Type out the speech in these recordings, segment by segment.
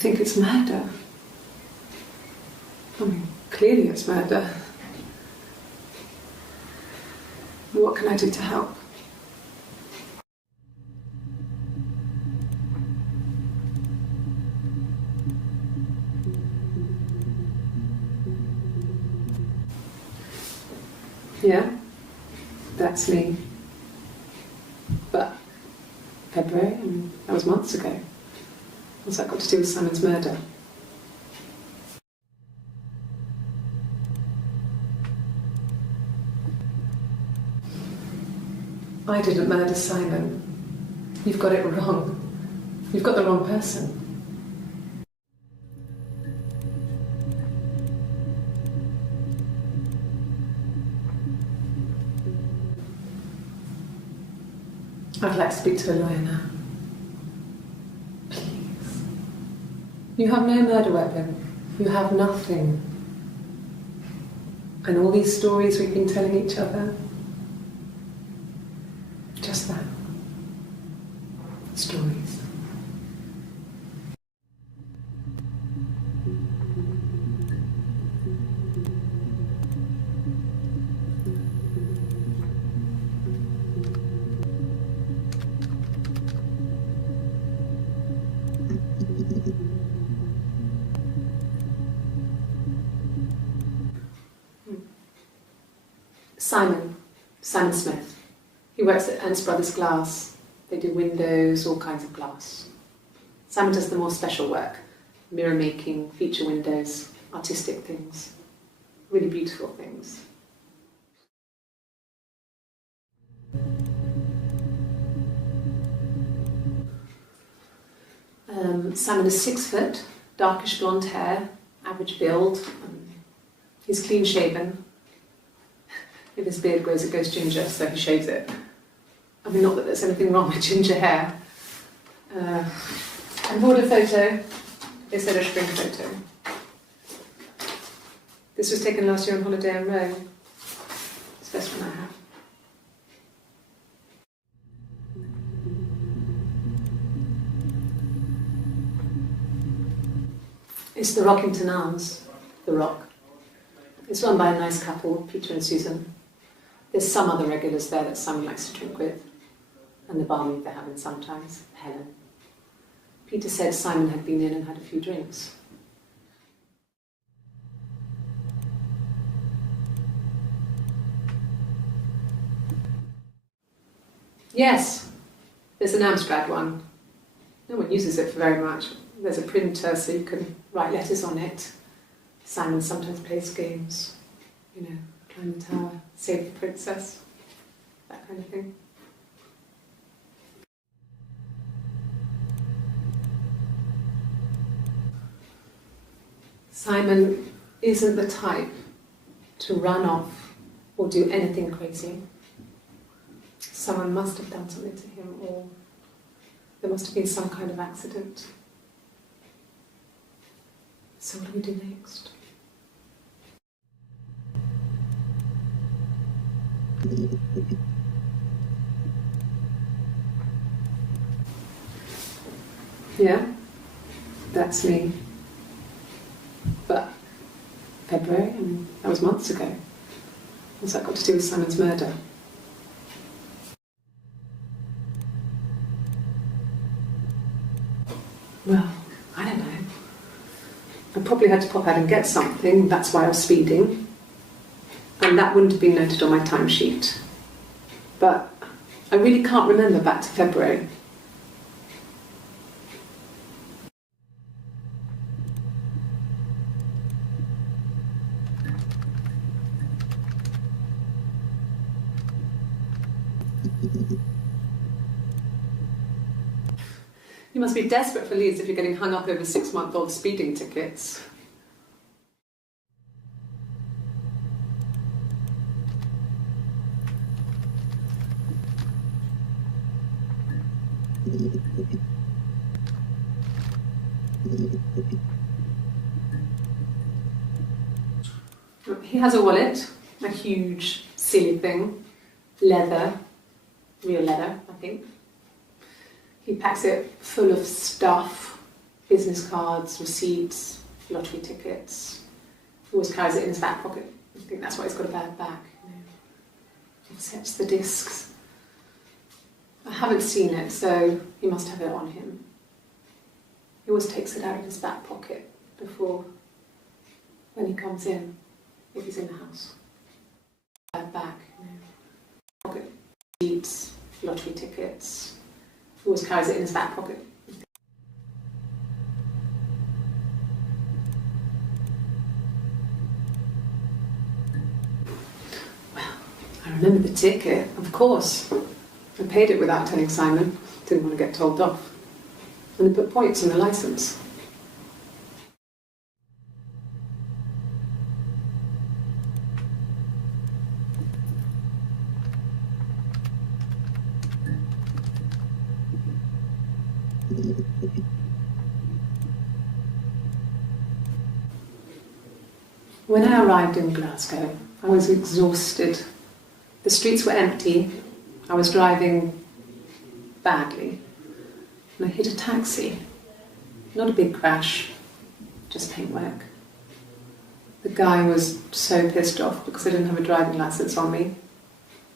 think it's murder. I mean, clearly it's murder. What can I do to help? Yeah, that's me. But February, and that was months ago. What's that got to do with Simon's murder? I didn't murder Simon. You've got it wrong. You've got the wrong person. I'd like to speak to a lawyer now. Please. You have no murder weapon. You have nothing. And all these stories we've been telling each other, just that. Stories. Simon Smith. He works at Ernst Brothers Glass. They do windows, all kinds of glass. Simon does the more special work, mirror making, feature windows, artistic things, really beautiful things. Simon is 6 foot, darkish blonde hair, average build. He's clean shaven. If his beard grows, it goes ginger, so he shaves it. I mean, not that there's anything wrong with ginger hair. I bought a photo. They said a spring photo. This was taken last year on holiday in Rome. It's the best one I have. It's the Rockington Arms, the Rock. It's run by a nice couple, Peter and Susan. There's some other regulars there that Simon likes to drink with, and the barmaid they're having sometimes, Helen. Peter said Simon had been in and had a few drinks. Yes, there's an Amstrad one. No one uses it for very much. There's a printer so you can write letters on it. Simon sometimes plays games, you know, climb the tower, save the princess, that kind of thing. Simon isn't the type to run off or do anything crazy. Someone must have done something to him, or there must have been some kind of accident. So what do we do next? Yeah, that's me. But February, and that was months ago. What's that got to do with Simon's murder? Well, I don't know. I probably had to pop out and get something, that's why I was speeding. And that wouldn't have been noted on my timesheet. But I really can't remember back to February. You must be desperate for leads if you're getting hung up over 6-month-old speeding tickets. He has a wallet, a huge, silly thing, leather, real leather, I think. He packs it full of stuff, business cards, receipts, lottery tickets. He always carries it in his back pocket. I think that's why he's got a bad back. He sets the discs. I haven't seen it, so he must have it on him. He always takes it out of his back pocket before, when he comes in, if he's in the house. Bad back. Pocket, receipts, lottery tickets. He always carries it in his back pocket. I remember the ticket, of course. I paid it without telling Simon. Didn't want to get told off. And they put points on the licence. When I arrived in Glasgow, I was exhausted. The streets were empty. I was driving badly. And I hit a taxi. Not a big crash, just paintwork. The guy was so pissed off because I didn't have a driving licence on me.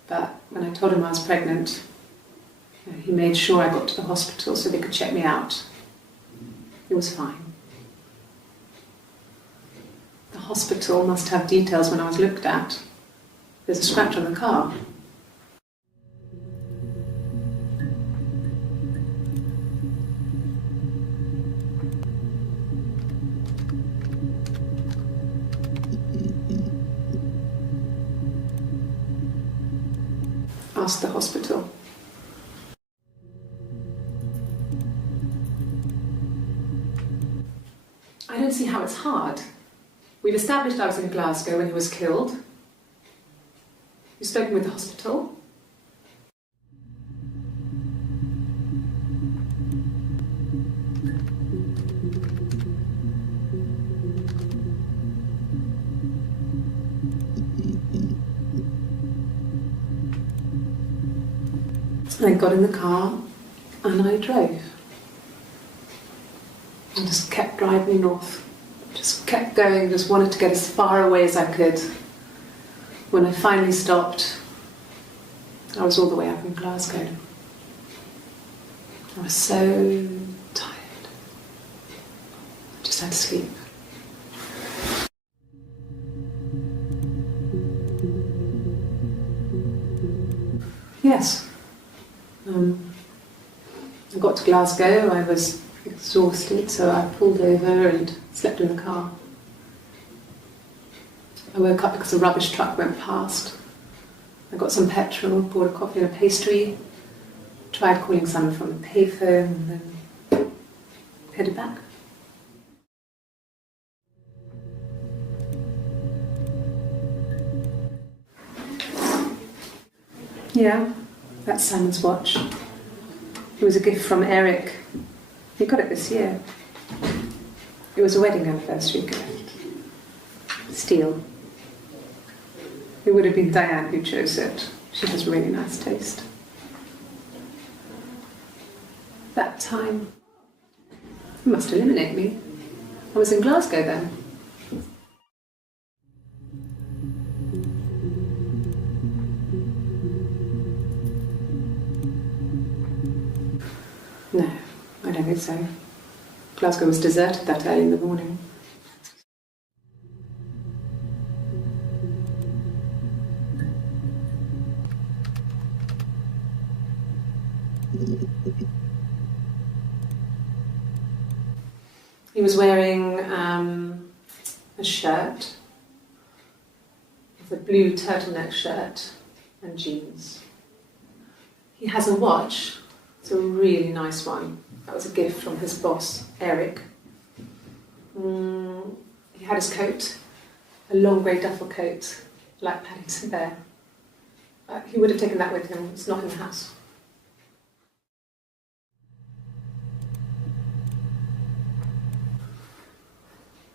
But when I told him I was pregnant, he made sure I got to the hospital so they could check me out. It was fine. The hospital must have details when I was looked at. There's a scratch on the car. Asked the hospital. I don't see how it's hard. We've established I was in Glasgow when he was killed. You've spoken with the hospital. I got in the car and I drove. I just kept driving north. Just kept going, just wanted to get as far away as I could. When I finally stopped, I was all the way up in Glasgow. I was so tired. I just had to sleep. Yes. I got to Glasgow, I was exhausted, so I pulled over and slept in the car. I woke up because a rubbish truck went past. I got some petrol, bought a coffee and a pastry, tried calling someone from the payphone, and then headed back. Yeah, that's Simon's watch. It was a gift from Eric. He got it this year. It was a wedding anniversary gift. Steel. It would have been Diane who chose it. She has really nice taste. That time, it must eliminate me. I was in Glasgow then. No, I don't think so. Glasgow was deserted that early in the morning. He was wearing a shirt, a blue turtleneck shirt and jeans. He has a watch. It's a really nice one. That was a gift from his boss, Eric. He had his coat, a long grey duffel coat, like Paddington Bear. He would have taken that with him. It's not in the house.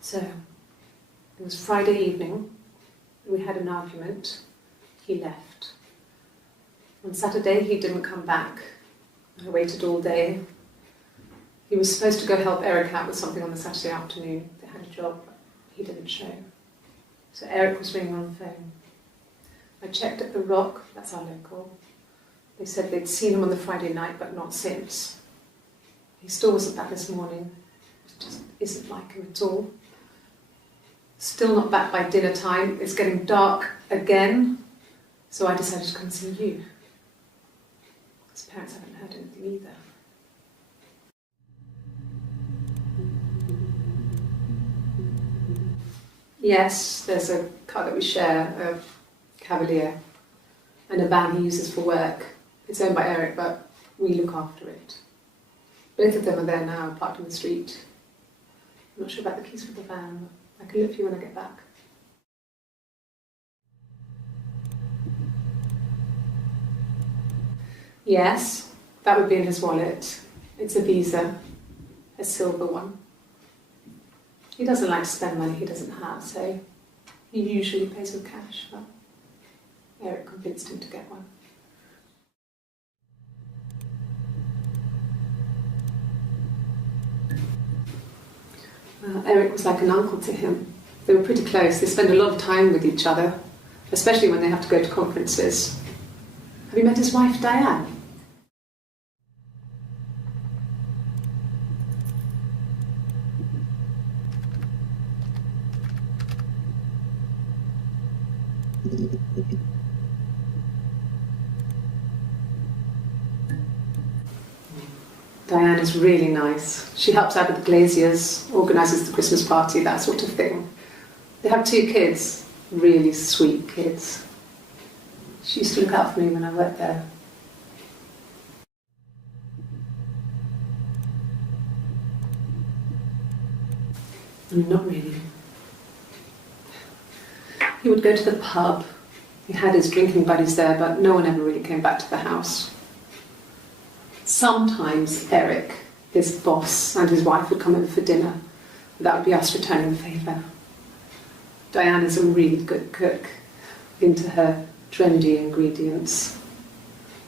So, it was Friday evening. We had an argument. He left. On Saturday, he didn't come back. I waited all day. He was supposed to go help Eric out with something on the Saturday afternoon. They had a job, but he didn't show. So Eric was ringing on the phone. I checked at the Rock, that's our local. They said they'd seen him on the Friday night, but not since. He still wasn't back this morning. It just isn't like him at all. Still not back by dinner time. It's getting dark again. So I decided to come and see you. His parents haven't heard anything either. Yes, there's a car that we share, a Cavalier, and a van he uses for work. It's owned by Eric, but we look after it. Both of them are there now, parked on the street. I'm not sure about the keys for the van, but I can look for you when I get back. Yes, that would be in his wallet. It's a Visa, a silver one. He doesn't like to spend money he doesn't have, so he usually pays with cash, but Eric convinced him to get one. Eric was like an uncle to him. They were pretty close. They spend a lot of time with each other, especially when they have to go to conferences. Have you met his wife, Diane? Diane is really nice. She helps out with the glaziers, organises the Christmas party, that sort of thing. They have 2 kids, really sweet kids. She used to look out for me when I worked there. Not really. He would go to the pub. He had his drinking buddies there, but no one ever really came back to the house. Sometimes Eric, his boss, and his wife would come over for dinner. That would be us returning the favour. Diane is a really good cook, into her trendy ingredients.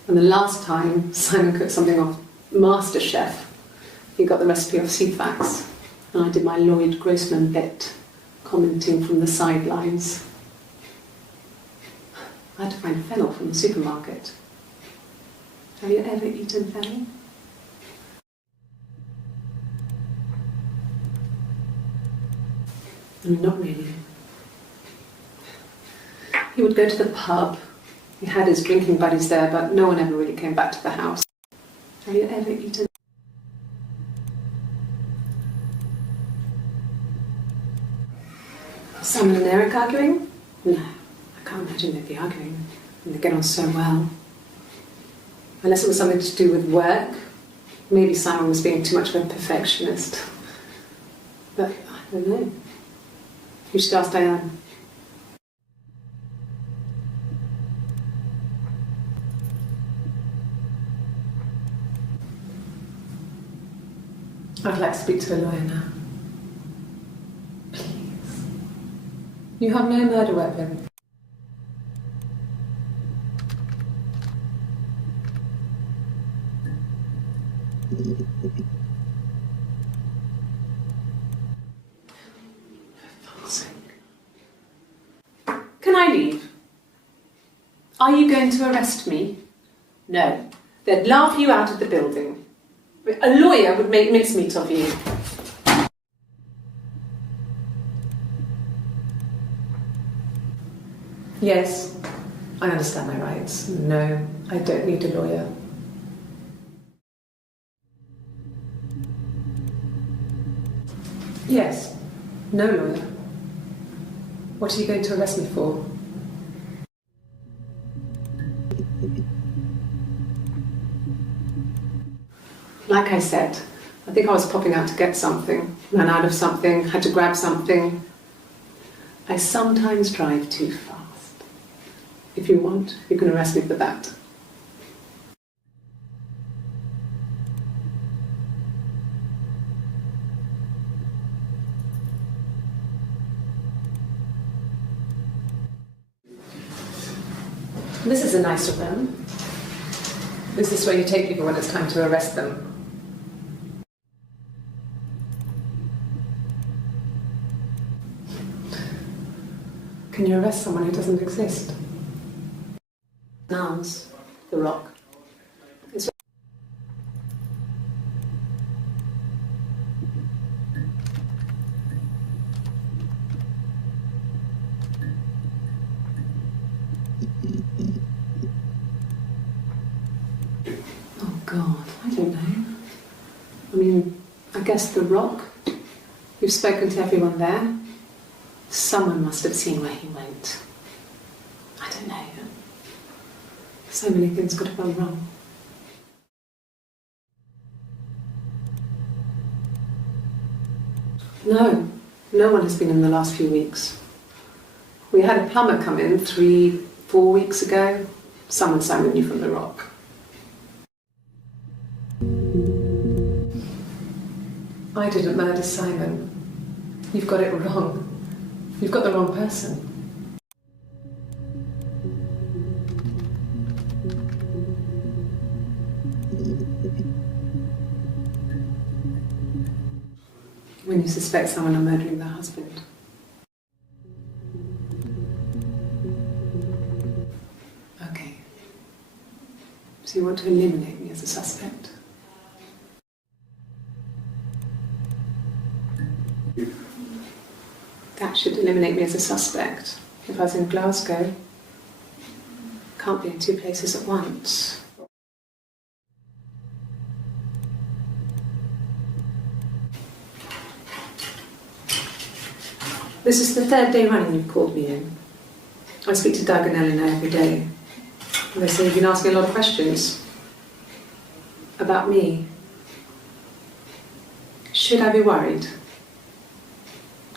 And the last time Simon cooked something off MasterChef, he got the recipe off CFAX, and I did my Lloyd Grossman bit, commenting from the sidelines. I had to find fennel from the supermarket. Have you ever eaten fennel? Not really. He would go to the pub. He had his drinking buddies there, but no one ever really came back to the house. Have you ever eaten? Simon and Eric arguing? No, I can't imagine they'd be arguing. And they get on so well. Unless it was something to do with work. Maybe Simon was being too much of a perfectionist. But I don't know. You should ask Diane. I'd like to speak to a lawyer now. Please. You have no murder weapon. Can I leave? Are you going to arrest me? No. They'd laugh you out of the building. A lawyer would make mincemeat of you. Yes, I understand my rights. No, I don't need a lawyer. Yes, no lawyer. What are you going to arrest me for? Like I said, I think I was popping out to get something, ran out of something, had to grab something. I sometimes drive too fast. If you want, you can arrest me for that. This is a nicer room. This is where you take people when it's time to arrest them. can you arrest someone who doesn't exist? Nouns, the rock. It's oh God, I don't know. I mean, I guess the rock. You've spoken to everyone there. Someone must have seen where he went. I don't know. So many things could have gone wrong. No, no one has been in the last few weeks. We had a plumber come in 3-4 weeks ago. Someone summoned you from the rock. I didn't murder Simon. You've got it wrong. You've got the wrong person. When you suspect someone of murdering their husband. Okay. So you want to eliminate me as a suspect? That should eliminate me as a suspect. If I was in Glasgow, can't be in two places at once. This is the third day running you've called me in. I speak to Doug and Eleanor every day. And they say you've been asking a lot of questions about me. Should I be worried?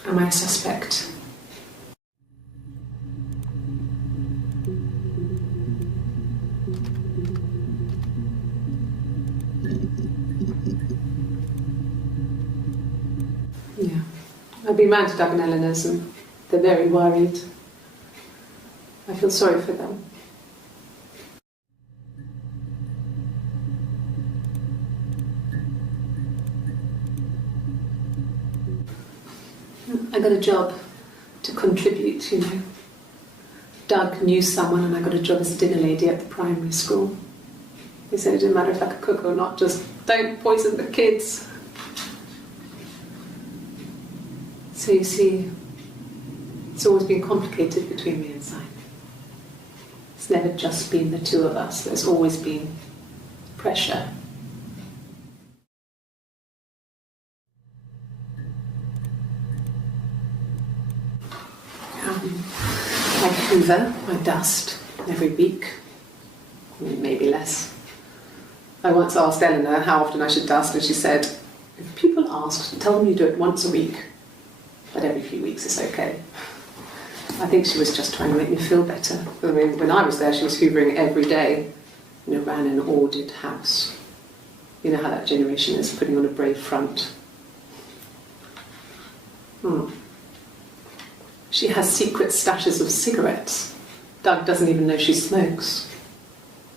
Am I a suspect? Yeah. I've been round to Doug and Eleanor's and they're very worried. I feel sorry for them. I got a job to contribute, you know. Doug knew someone and I got a job as a dinner lady at the primary school. They said it didn't matter if I could cook or not, just don't poison the kids. So you see, it's always been complicated between me and Simon. It's never just been the two of us, there's always been pressure. I hoover my dust every week, maybe less. I once asked Eleanor how often I should dust and she said, if people ask, tell them you do it once a week, but every few weeks is okay. I think she was just trying to make me feel better. I mean, when I was there she was hoovering every day, you know, ran an ordered house. You know how that generation is, putting on a brave front. She has secret stashes of cigarettes. Doug doesn't even know she smokes.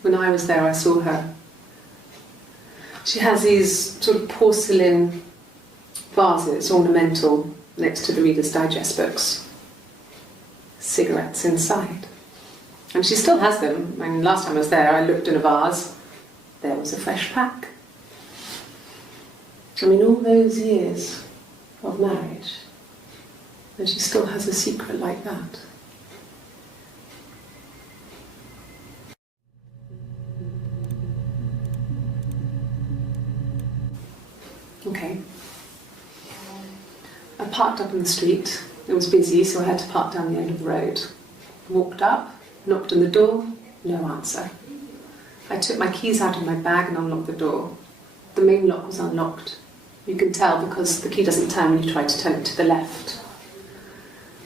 When I was there, I saw her. She has these sort of porcelain vases, ornamental, next to the Reader's Digest books. Cigarettes inside. And she still has them. I mean, last time I was there, I looked in a vase. There was a fresh pack. I mean, all those years of marriage, and she still has a secret like that. Okay. I parked up on the street. It was busy, so I had to park down the end of the road. Walked up, knocked on the door, no answer. I took my keys out of my bag and unlocked the door. The main lock was unlocked. You can tell because the key doesn't turn when you try to turn it to the left.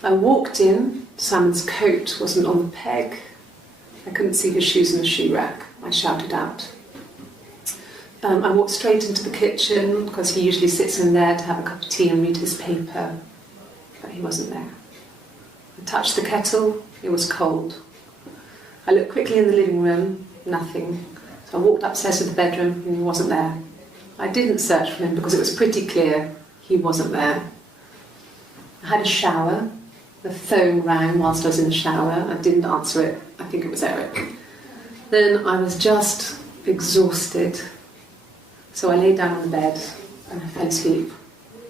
I walked in, Simon's coat wasn't on the peg. I couldn't see his shoes in the shoe rack. I shouted out. I walked straight into the kitchen because he usually sits in there to have a cup of tea and read his paper, but he wasn't there. I touched the kettle, it was cold. I looked quickly in the living room, nothing. So I walked upstairs to the bedroom and he wasn't there. I didn't search for him because it was pretty clear he wasn't there. I had a shower, The phone rang whilst I was in the shower. I didn't answer it. I think it was Eric. Then I was just exhausted. So I lay down on the bed and I fell asleep,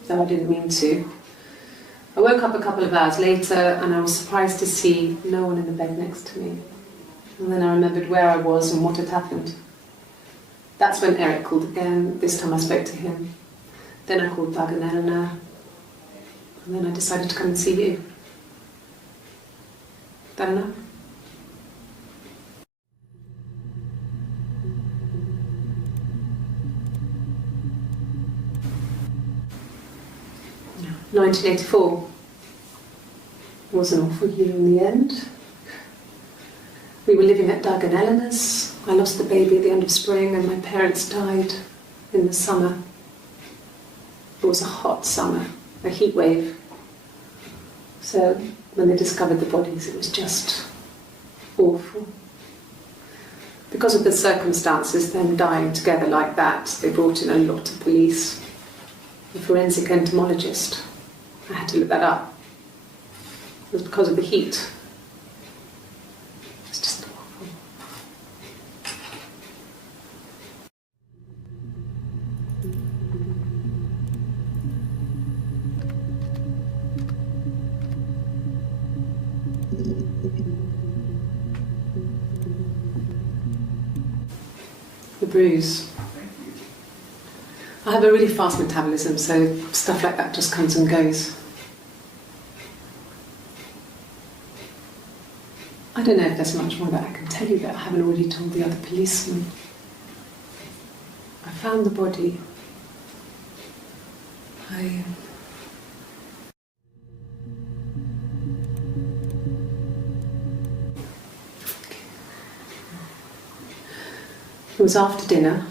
though I didn't mean to. I woke up a couple of hours later and I was surprised to see no one in the bed next to me. And then I remembered where I was and what had happened. That's when Eric called again. This time I spoke to him. Then I called Doug and Eleanor. And then I decided to come and see you. That enough? No. 1984 was an awful year in the end. We were living at Doug and Eleanor's. I lost the baby at the end of spring and my parents died in the summer. It was a hot summer, a heat wave. So when they discovered the bodies, it was just awful. Because of the circumstances, them dying together like that, they brought in a lot of police. A forensic entomologist. I had to look that up. It was because of the heat. It was just awful. The bruise. I have a really fast metabolism, so stuff like that just comes and goes. I don't know if there's much more that I can tell you that I haven't already told the other policemen. I found the body. It was after dinner.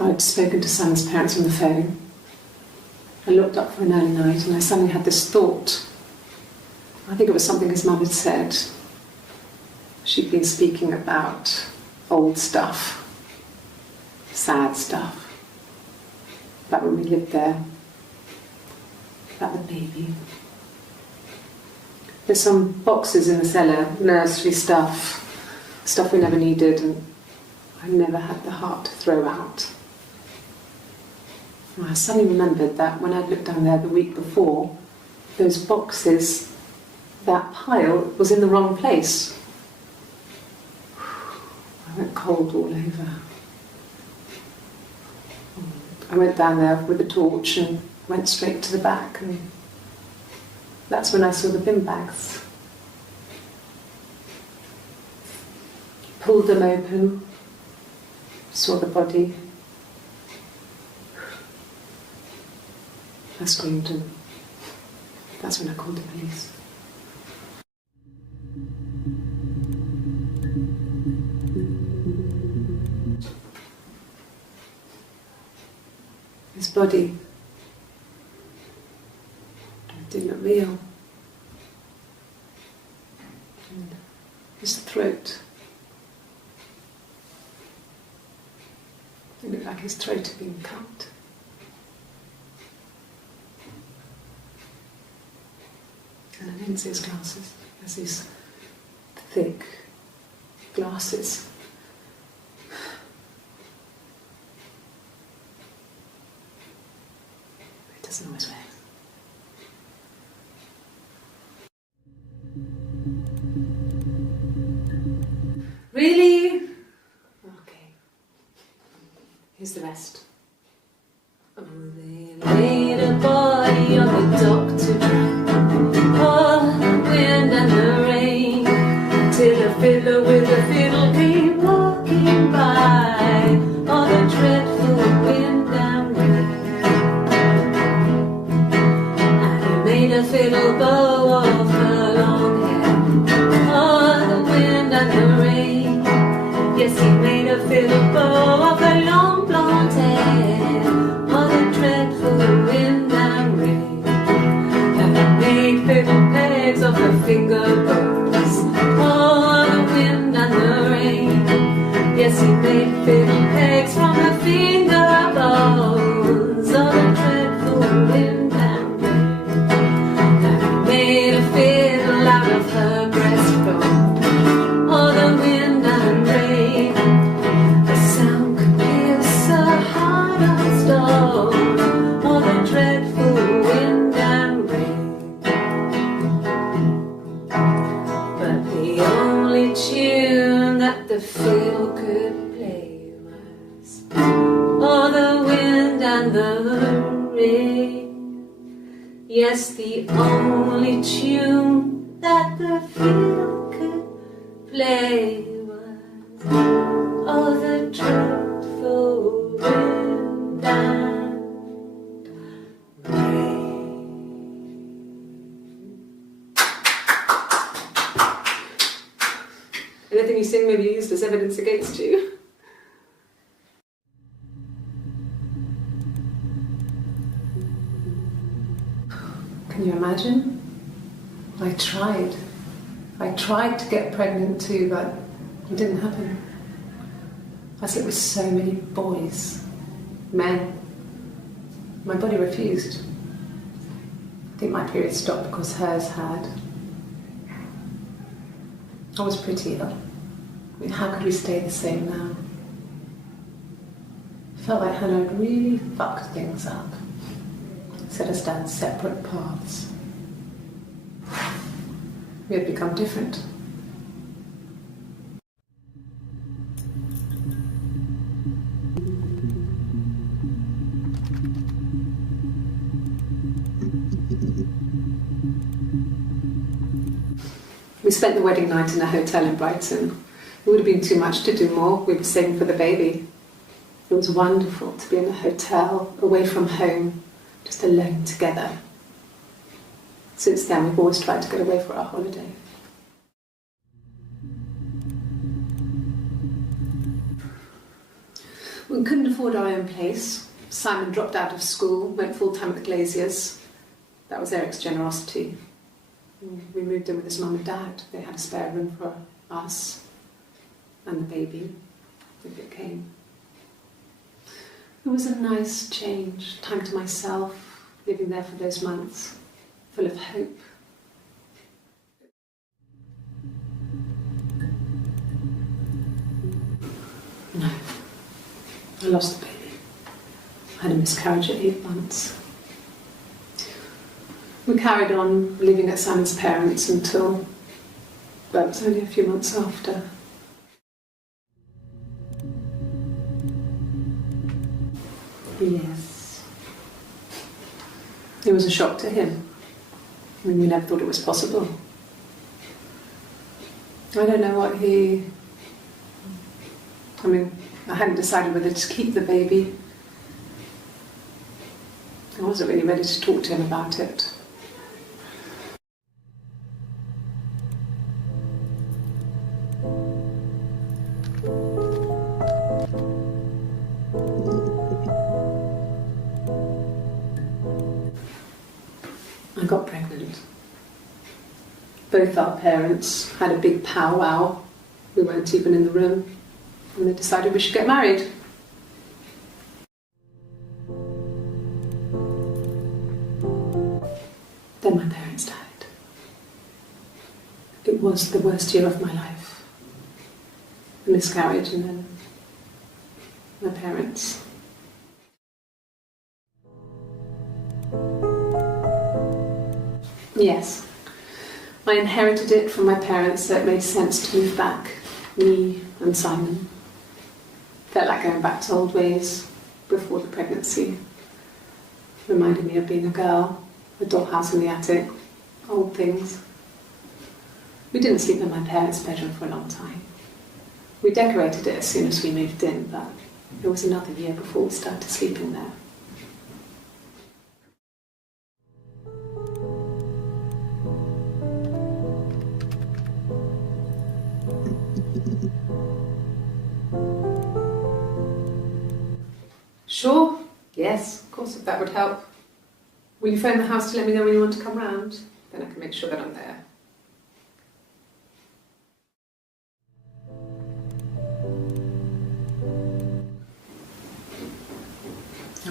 I'd spoken to Sam's parents on the phone. I looked up for an early night and I suddenly had this thought. I think it was something his mum had said. She'd been speaking about old stuff, sad stuff, about when we lived there, about the baby. There's some boxes in the cellar, nursery stuff we never needed, and I never had the heart to throw out. And I suddenly remembered that when I'd looked down there the week before, those boxes, that pile was in the wrong place. I went cold all over. I went down there with a torch and went straight to the back, and that's when I saw the bin bags. Pulled them open, saw the body. I screamed, and that's when I called the police. His body, it didn't look real. And his throat, it looked like his throat had been cut. And I didn't see his glasses. There's these thick glasses. He doesn't always wear. Really? Okay. Here's the rest. Oh, they laid a body on the dock to dry. Oh, the wind and the rain, till a fiddler with a fiddle came walking by. Oh, the dreadful wind and rain. And he made a fiddle bow of her long hair. Oh, the wind and the rain. Yes, he made a fiddle bow of her long blonde hair. Oh, the dreadful wind and rain. And he made fiddle pegs of her finger bows. Oh, the wind and the rain. Yes, he made fiddle pegs from her finger bows. Oh, the dreadful wind and rain. And he made a fiddle fiddle could play was all the wind and the rain. Yes, the only tune that the fiddle could play was all the dreadful wind and rain. Anything you sing may be used as evidence against you. Can you imagine? I tried to get pregnant too, but it didn't happen. I slept with so many boys, men. My body refused. I think my period stopped because hers had. I was pretty ill. I mean, how could we stay the same now? I felt like Hannah had really fucked things up. Set us down separate paths. We had become different. We spent the wedding night in a hotel in Brighton. It would have been too much to do more. We were saving for the baby. It was wonderful to be in a hotel, away from home, just alone together. Since then, we've always tried to get away for our holiday. We couldn't afford our own place. Simon dropped out of school, went full-time at the Glaziers. That was Eric's generosity. We moved in with his mum and dad. They had a spare room for us and the baby, if it came. It was a nice change, time to myself, living there for those months, full of hope. No, I lost the baby. I had a miscarriage at 8 months. We carried on living at Simon's parents until, well, it was only a few months after. Yes. It was a shock to him. I mean, we never thought it was possible. I don't know what I hadn't decided whether to keep the baby. I wasn't really ready to talk to him about it. I got pregnant. Both our parents had a big powwow. We weren't even in the room. And they decided we should get married. Then my parents died. It was the worst year of my life. A miscarriage and then my parents. Yes, I inherited it from my parents, so it made sense to move back, me and Simon. Felt like going back to old ways before the pregnancy. Reminded me of being a girl, a dollhouse in the attic, old things. We didn't sleep in my parents' bedroom for a long time. We decorated it as soon as we moved in, but it was another year before we started sleeping there. Sure, yes, of course, if that would help. Will you phone the house to let me know when you want to come round? Then I can make sure that I'm there.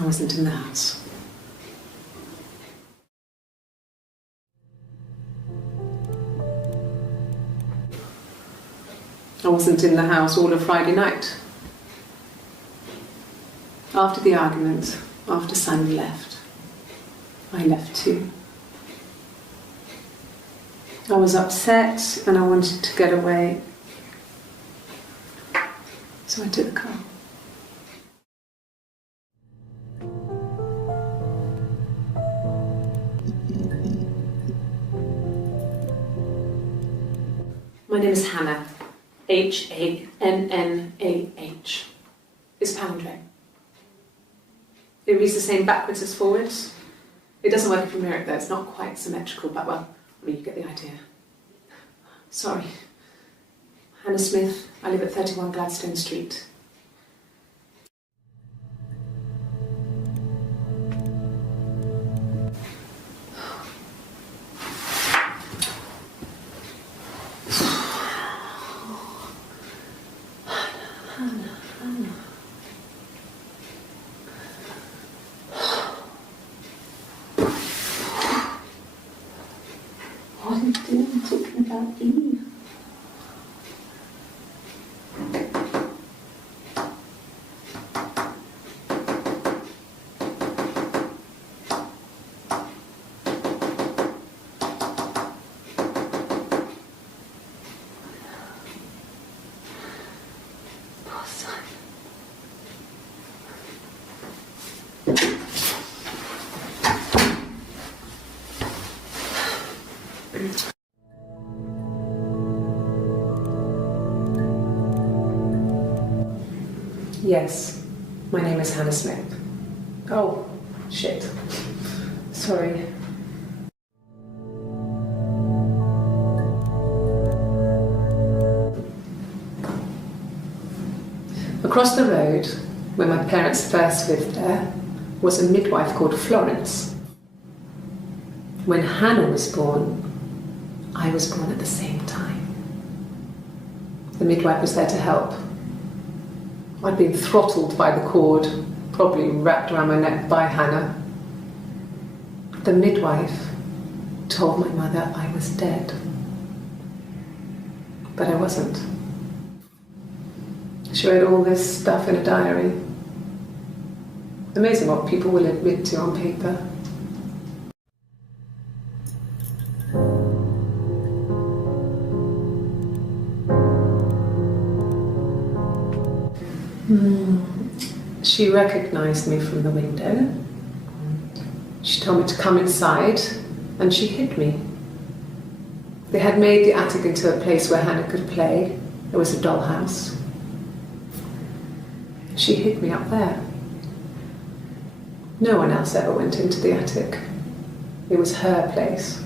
I wasn't in the house. I wasn't in the house all of Friday night. After the argument, after Simon left, I left too. I was upset and I wanted to get away. So I took the car. My name is Hannah. H-A-N-N-A-H. It's palindrome. It reads the same backwards as forwards. It doesn't work if you mirror it though, it's not quite symmetrical, but well, I mean, you get the idea. Sorry. Hannah Smith, I live at 31 Gladstone Street. What are you doing talking about Eve? Poor Simon. Yes, my name is Hannah Smith. Oh, shit. Sorry. Across the road, where my parents first lived there, was a midwife called Florence. When Hannah was born, I was born at the same time. The midwife was there to help. I'd been throttled by the cord, probably wrapped around my neck by Hannah. The midwife told my mother I was dead. But I wasn't. She wrote all this stuff in a diary. Amazing what people will admit to on paper. She recognised me from the window. She told me to come inside, and she hid me. They had made the attic into a place where Hannah could play. There was a dollhouse. She hid me up there. No one else ever went into the attic. It was her place.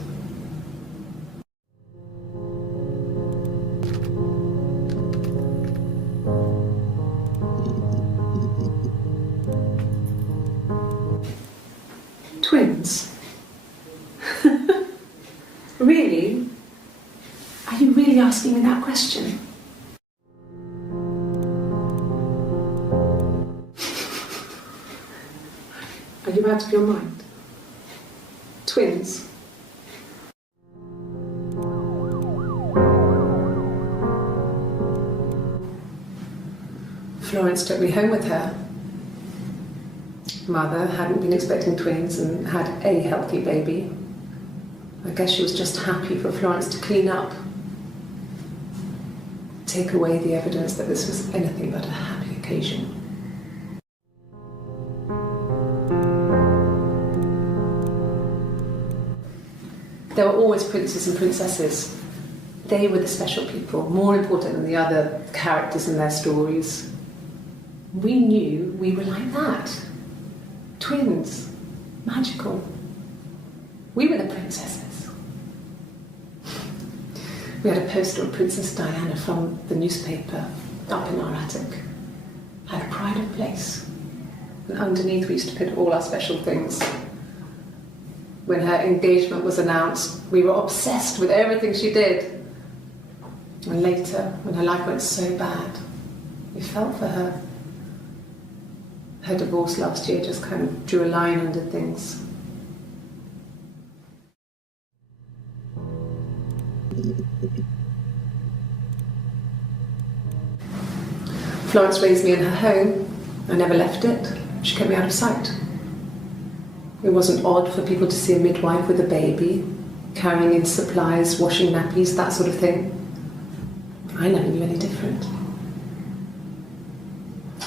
Twins? Really? Are you really asking me that question? Are you out of your mind? Twins? Florence took me home with her. Mother hadn't been expecting twins and had a healthy baby. I guess she was just happy for Florence to clean up. Take away the evidence that this was anything but a happy occasion. There were always princes and princesses. They were the special people, more important than the other characters in their stories. We knew we were like that. Twins. Magical. We were the princesses. We had a poster of Princess Diana from the newspaper up in our attic. Had a pride of place. And underneath we used to put all our special things. When her engagement was announced, we were obsessed with everything she did. And later, when her life went so bad, we felt for her. Her divorce last year just kind of drew a line under things. Florence raised me in her home. I never left it. She kept me out of sight. It wasn't odd for people to see a midwife with a baby, carrying in supplies, washing nappies, that sort of thing. I never knew any different.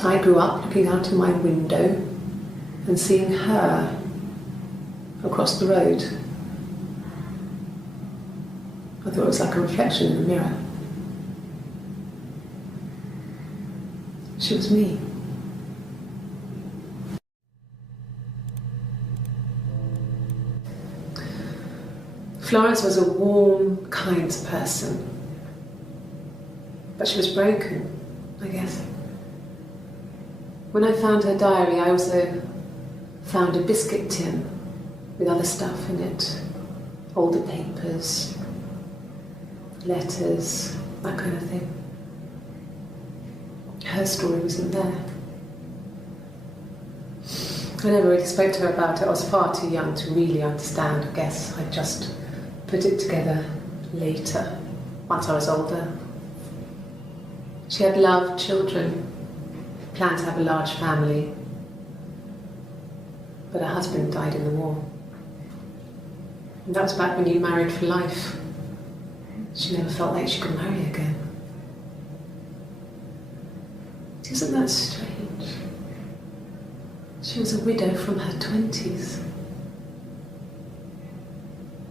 I grew up looking out of my window and seeing her across the road. I thought it was like a reflection in the mirror. She was me. Florence was a warm, kind person, but she was broken, I guess. When I found her diary, I also found a biscuit tin with other stuff in it, older papers, letters, that kind of thing. Her story wasn't there. I never really spoke to her about it. I was far too young to really understand, I guess. I just put it together later, once I was older. She had loved children, planned to have a large family, but her husband died in the war. And that was back when you married for life. She never felt like she could marry again. Isn't that strange? She was a widow from her 20s.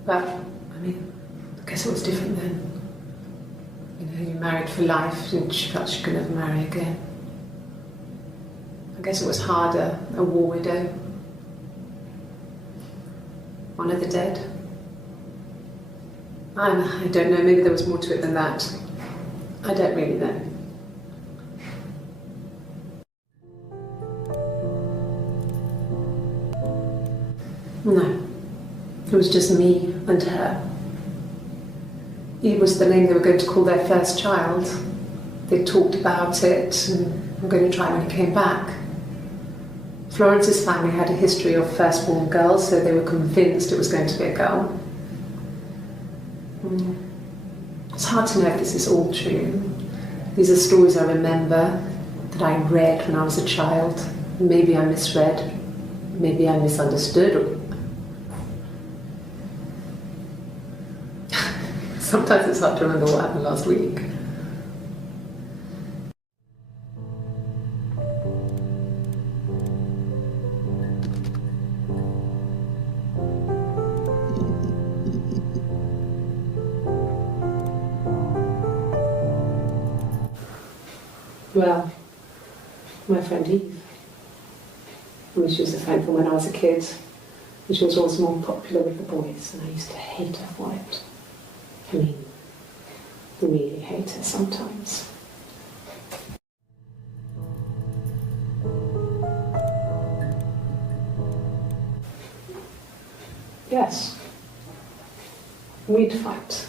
But, I mean, I guess it was different then. You know, you married for life and she felt she could never marry again. I guess it was harder, a war widow. One of the dead. I don't know, maybe there was more to it than that. I don't really know. No, it was just me and her. Eve was the name they were going to call their first child. They talked about it and were going to try when he came back. Florence's family had a history of firstborn girls, so they were convinced it was going to be a girl. It's hard to know if this is all true. These are stories I remember, that I read when I was a child. Maybe I misread, maybe I misunderstood. Sometimes it's hard to remember what happened last week. Well, my friend Eve. I mean, she was a friend from when I was a kid, and she was always more popular with the boys, and I used to hate her for it. I mean, really hate her sometimes. Yes, we'd fight.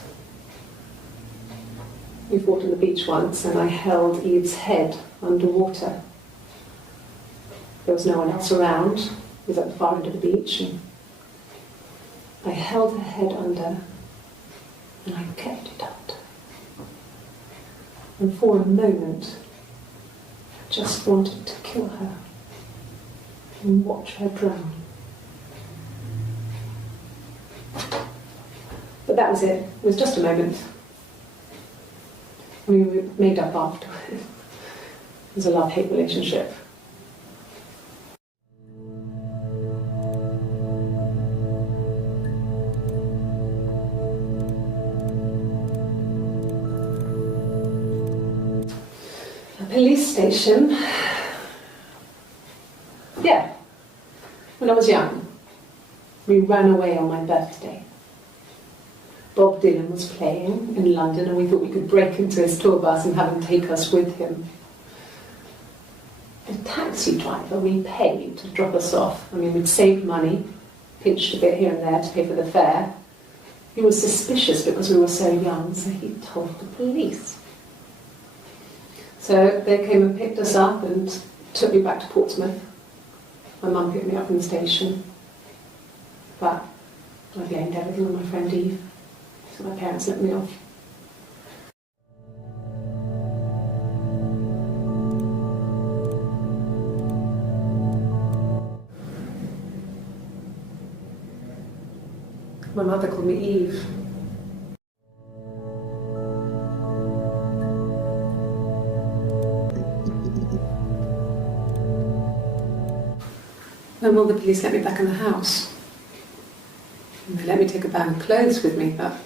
We fought on the beach once and I held Eve's head underwater. There was no one else around. It was at the far end of the beach. And I held her head under and I kept it out. And for a moment, I just wanted to kill her and watch her drown. But that was it. It was just a moment. We made up afterwards. It was a love-hate relationship. A police station. Yeah. When I was young, we ran away on my birthday. Bob Dylan was playing in London and we thought we could break into his tour bus and have him take us with him. The taxi driver we paid to drop us off, I mean, we'd saved money, pinched a bit here and there to pay for the fare. He was suspicious because we were so young, so he told the police. So they came and picked us up and took me back to Portsmouth. My mum picked me up from the station. But I blamed everything on my friend Eve. So my parents let me off. My mother called me Eve. When will the police let me back in the house? And they let me take a bag of clothes with me, but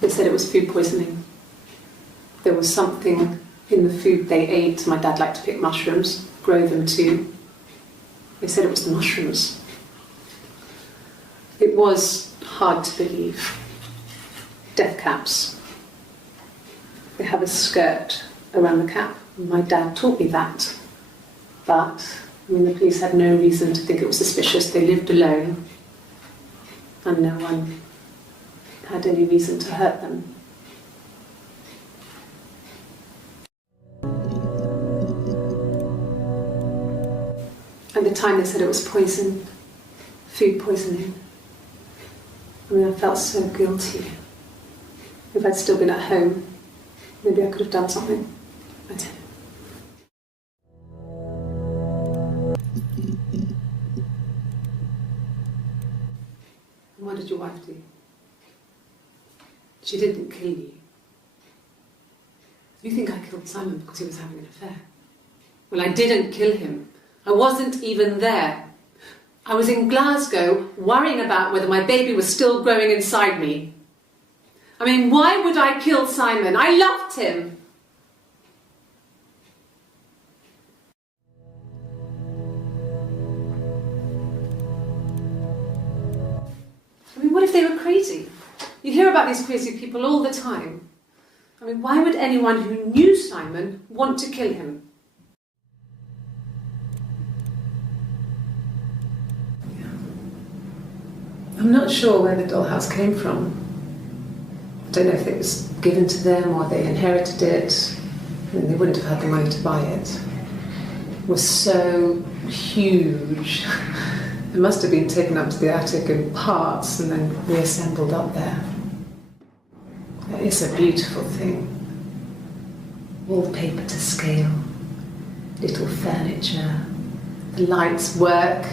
they said it was food poisoning. There was something in the food they ate. My dad liked to pick mushrooms, grow them too. They said it was the mushrooms. It was hard to believe. Death caps. They have a skirt around the cap. My dad taught me that. But, the police had no reason to think it was suspicious. They lived alone. And no one had any reason to hurt them. At the time they said it was poison, food poisoning. I felt so guilty. If I'd still been at home, maybe I could have done something. I didn't. And what did your wife do? She didn't kill you. You think I killed Simon because he was having an affair? Well, I didn't kill him. I wasn't even there. I was in Glasgow worrying about whether my baby was still growing inside me. Why would I kill Simon? I loved him. What if they were crazy? You hear about these crazy people all the time. Why would anyone who knew Simon want to kill him? I'm not sure where the dollhouse came from. I don't know if it was given to them or they inherited it. They wouldn't have had the money to buy it. It was so huge. It must have been taken up to the attic in parts and then reassembled up there. It's a beautiful thing. All paper to scale, little furniture, the lights work,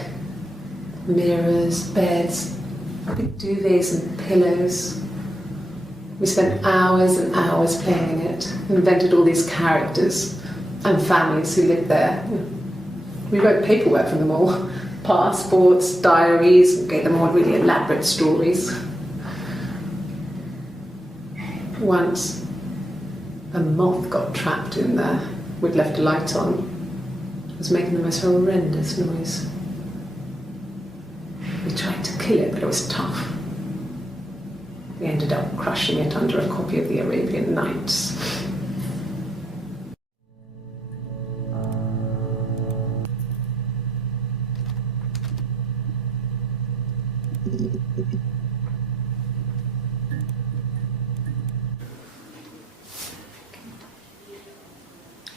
mirrors, beds, big duvets and pillows. We spent hours and hours playing in it, invented all these characters and families who lived there. We wrote paperwork for them all, passports, diaries, and gave them all really elaborate stories. Once, a moth got trapped in there. We'd left a light on. It was making the most horrendous noise. We tried to kill it, but it was tough. We ended up crushing it under a copy of the Arabian Nights.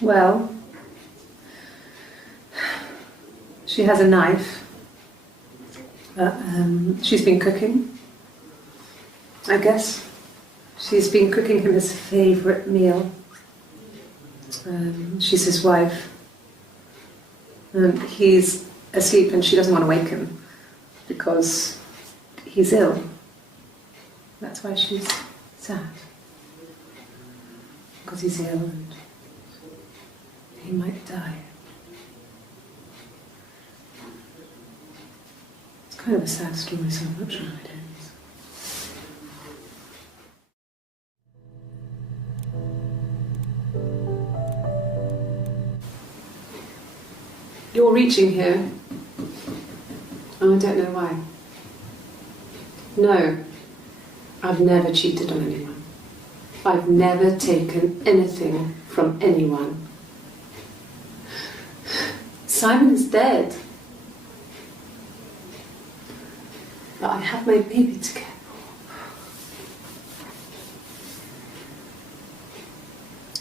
Well, she has a knife. She's been cooking, I guess. She's been cooking him his favourite meal. She's his wife. He's asleep and she doesn't want to wake him because he's ill. That's why she's sad. Because he's ill and he might die. It's kind of a sad story, so I'm not sure it ends. You're reaching here. Oh, I don't know why. No, I've never cheated on anyone. I've never taken anything from anyone. Simon is dead. But I have my baby to care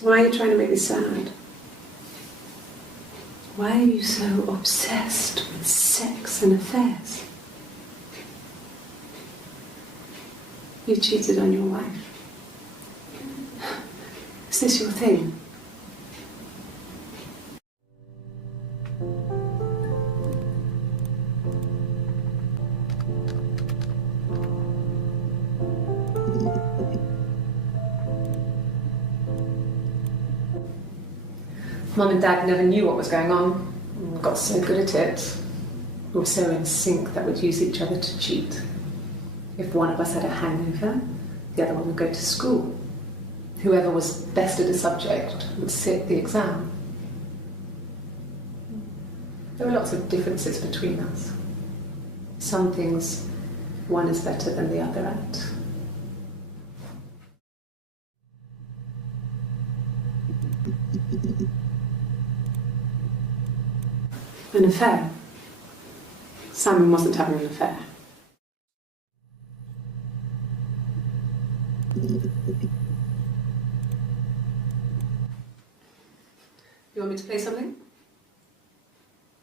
for. Why are you trying to make me sad? Why are you so obsessed with sex and affairs? You cheated on your wife. Is this your thing? Mum and Dad never knew what was going on, and got so good at it. We were so in sync that we'd use each other to cheat. If one of us had a hangover, the other one would go to school. Whoever was best at a subject would sit the exam. There were lots of differences between us. Some things one is better than the other at. An affair. Simon wasn't having an affair. You want me to play something?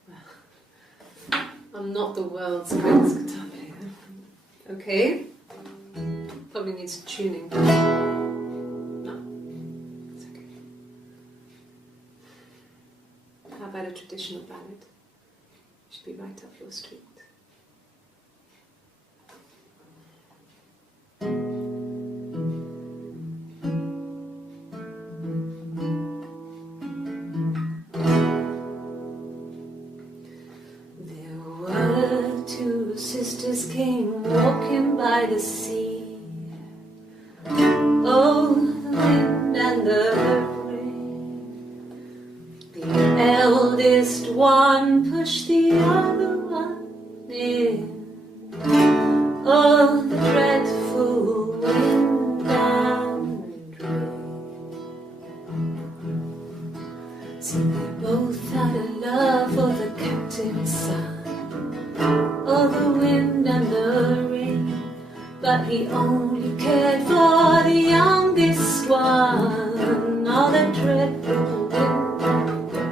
Well, I'm not the world's greatest guitar player. Okay. Probably needs tuning. No, it's okay. How about a traditional ballad? Should be right up your street. Sisters came walking by the sea. Oh, the wind and the rain. The eldest one pushed the other one in. Oh, the dreadful wind and rain. See, they both had a love for the captain's son. Oh, the wind and the rain, but he only cared for the youngest one. Oh, the dreadful wind and rain.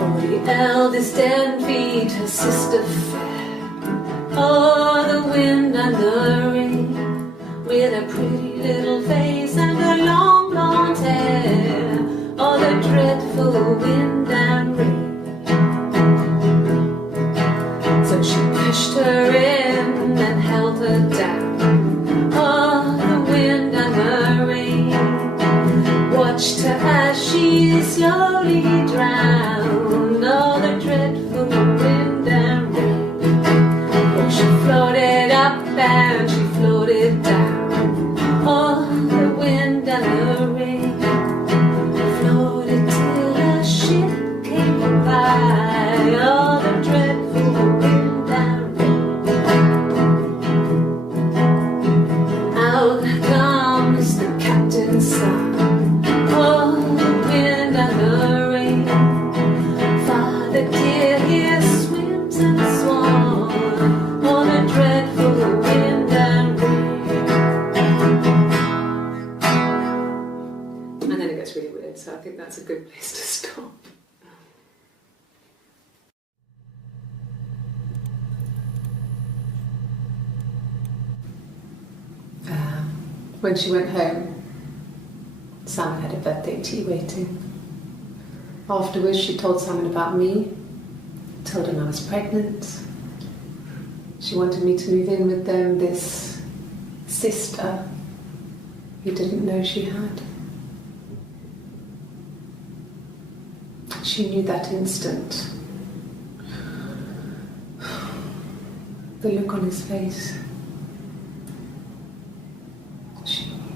Oh, the eldest envied her sister fair. Oh, the wind and the rain, with a pretty little face and her long blonde hair. Oh, the dreadful wind and rain. She pushed her in and held her down. Oh, the wind and the rain watched her as she slowly drowned. Oh, the dreadful wind and rain. Oh, she floated up and she floated down. Oh, the wind and the rain floated till a ship came by. Oh, the dreadful wind. So I think that's a good place to stop. When she went home, Sam had a birthday tea waiting. Afterwards, she told Simon about me, told him I was pregnant. She wanted me to move in with them, this sister he didn't know she had. She knew that instant. The look on his face. She knew.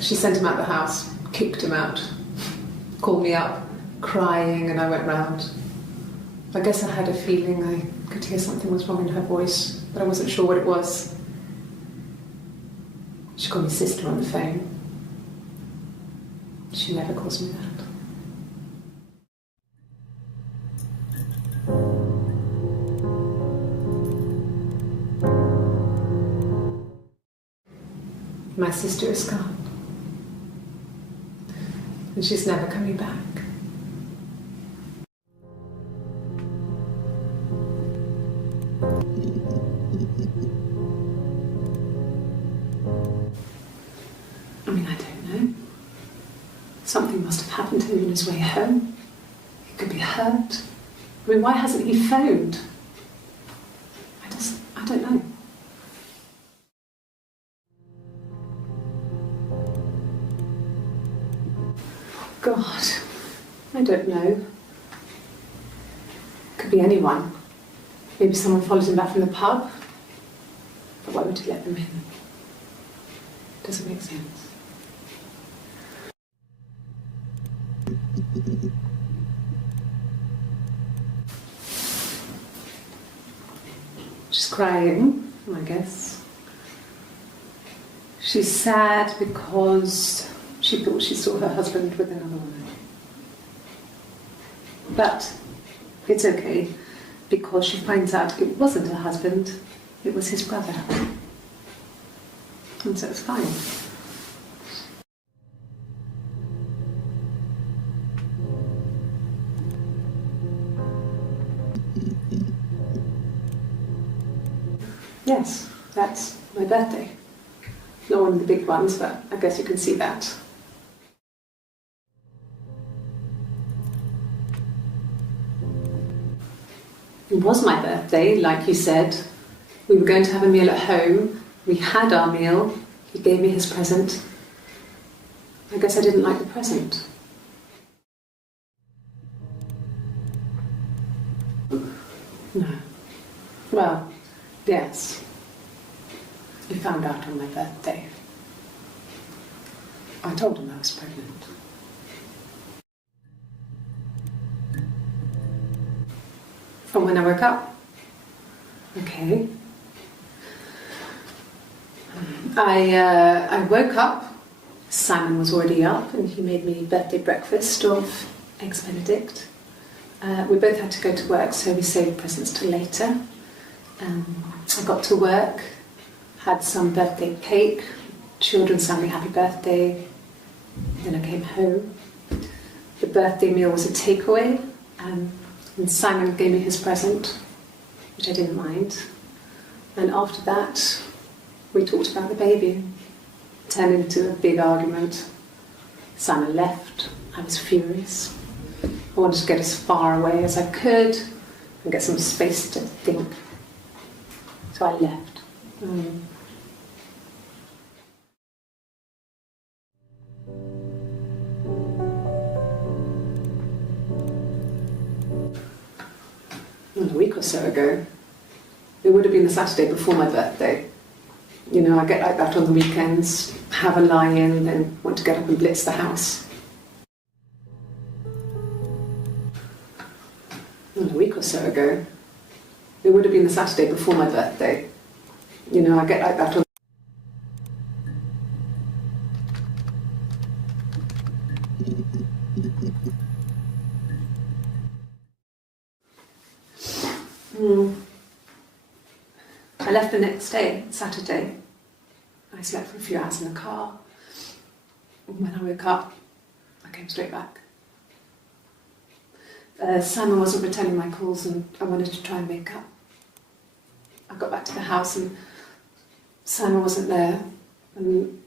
She sent him out the house, kicked him out, called me up, crying, and I went round. I guess I had a feeling I could hear something was wrong in her voice, but I wasn't sure what it was. She called me sister on the phone. She never calls me that. My sister is gone. And she's never coming back. I mean, I don't know. Something must have happened to him on his way home. He could be hurt, I mean, why hasn't he phoned? I don't know. God, I don't know. Could be anyone. Maybe someone followed him back from the pub. But why would he let them in? Doesn't make sense. She's crying, I guess. She's sad because she thought she saw her husband with another woman. But it's okay, because she finds out it wasn't her husband, it was his brother. And so it's fine. Yes, that's my birthday. Not one of the big ones, but I guess you can see that. It was my birthday, like you said. We were going to have a meal at home. We had our meal. He gave me his present. I guess I didn't like the present. No. Well, yes. He found out on my birthday. I told him I was pregnant. From when I woke up. Okay. I woke up. Simon was already up and he made me birthday breakfast of eggs Benedict. We both had to go to work, so we saved presents till later. I got to work, had some birthday cake, children sang me happy birthday. Then I came home. The birthday meal was a takeaway, and Simon gave me his present, which I didn't mind. And after that, we talked about the baby. It turned into a big argument. Simon left. I was furious. I wanted to get as far away as I could and get some space to think. So I left. A week or so ago. It would have been the Saturday before my birthday. You know, I get like that on the weekends, have a lie-in, then want to get up and blitz the house. A week or so ago. It would have been the Saturday before my birthday. You know, I get like that on... I left the next day, Saturday. I slept for a few hours in the car. When I woke up, I came straight back. Simon wasn't returning my calls and I wanted to try and make up. I got back to the house and Simon wasn't there. And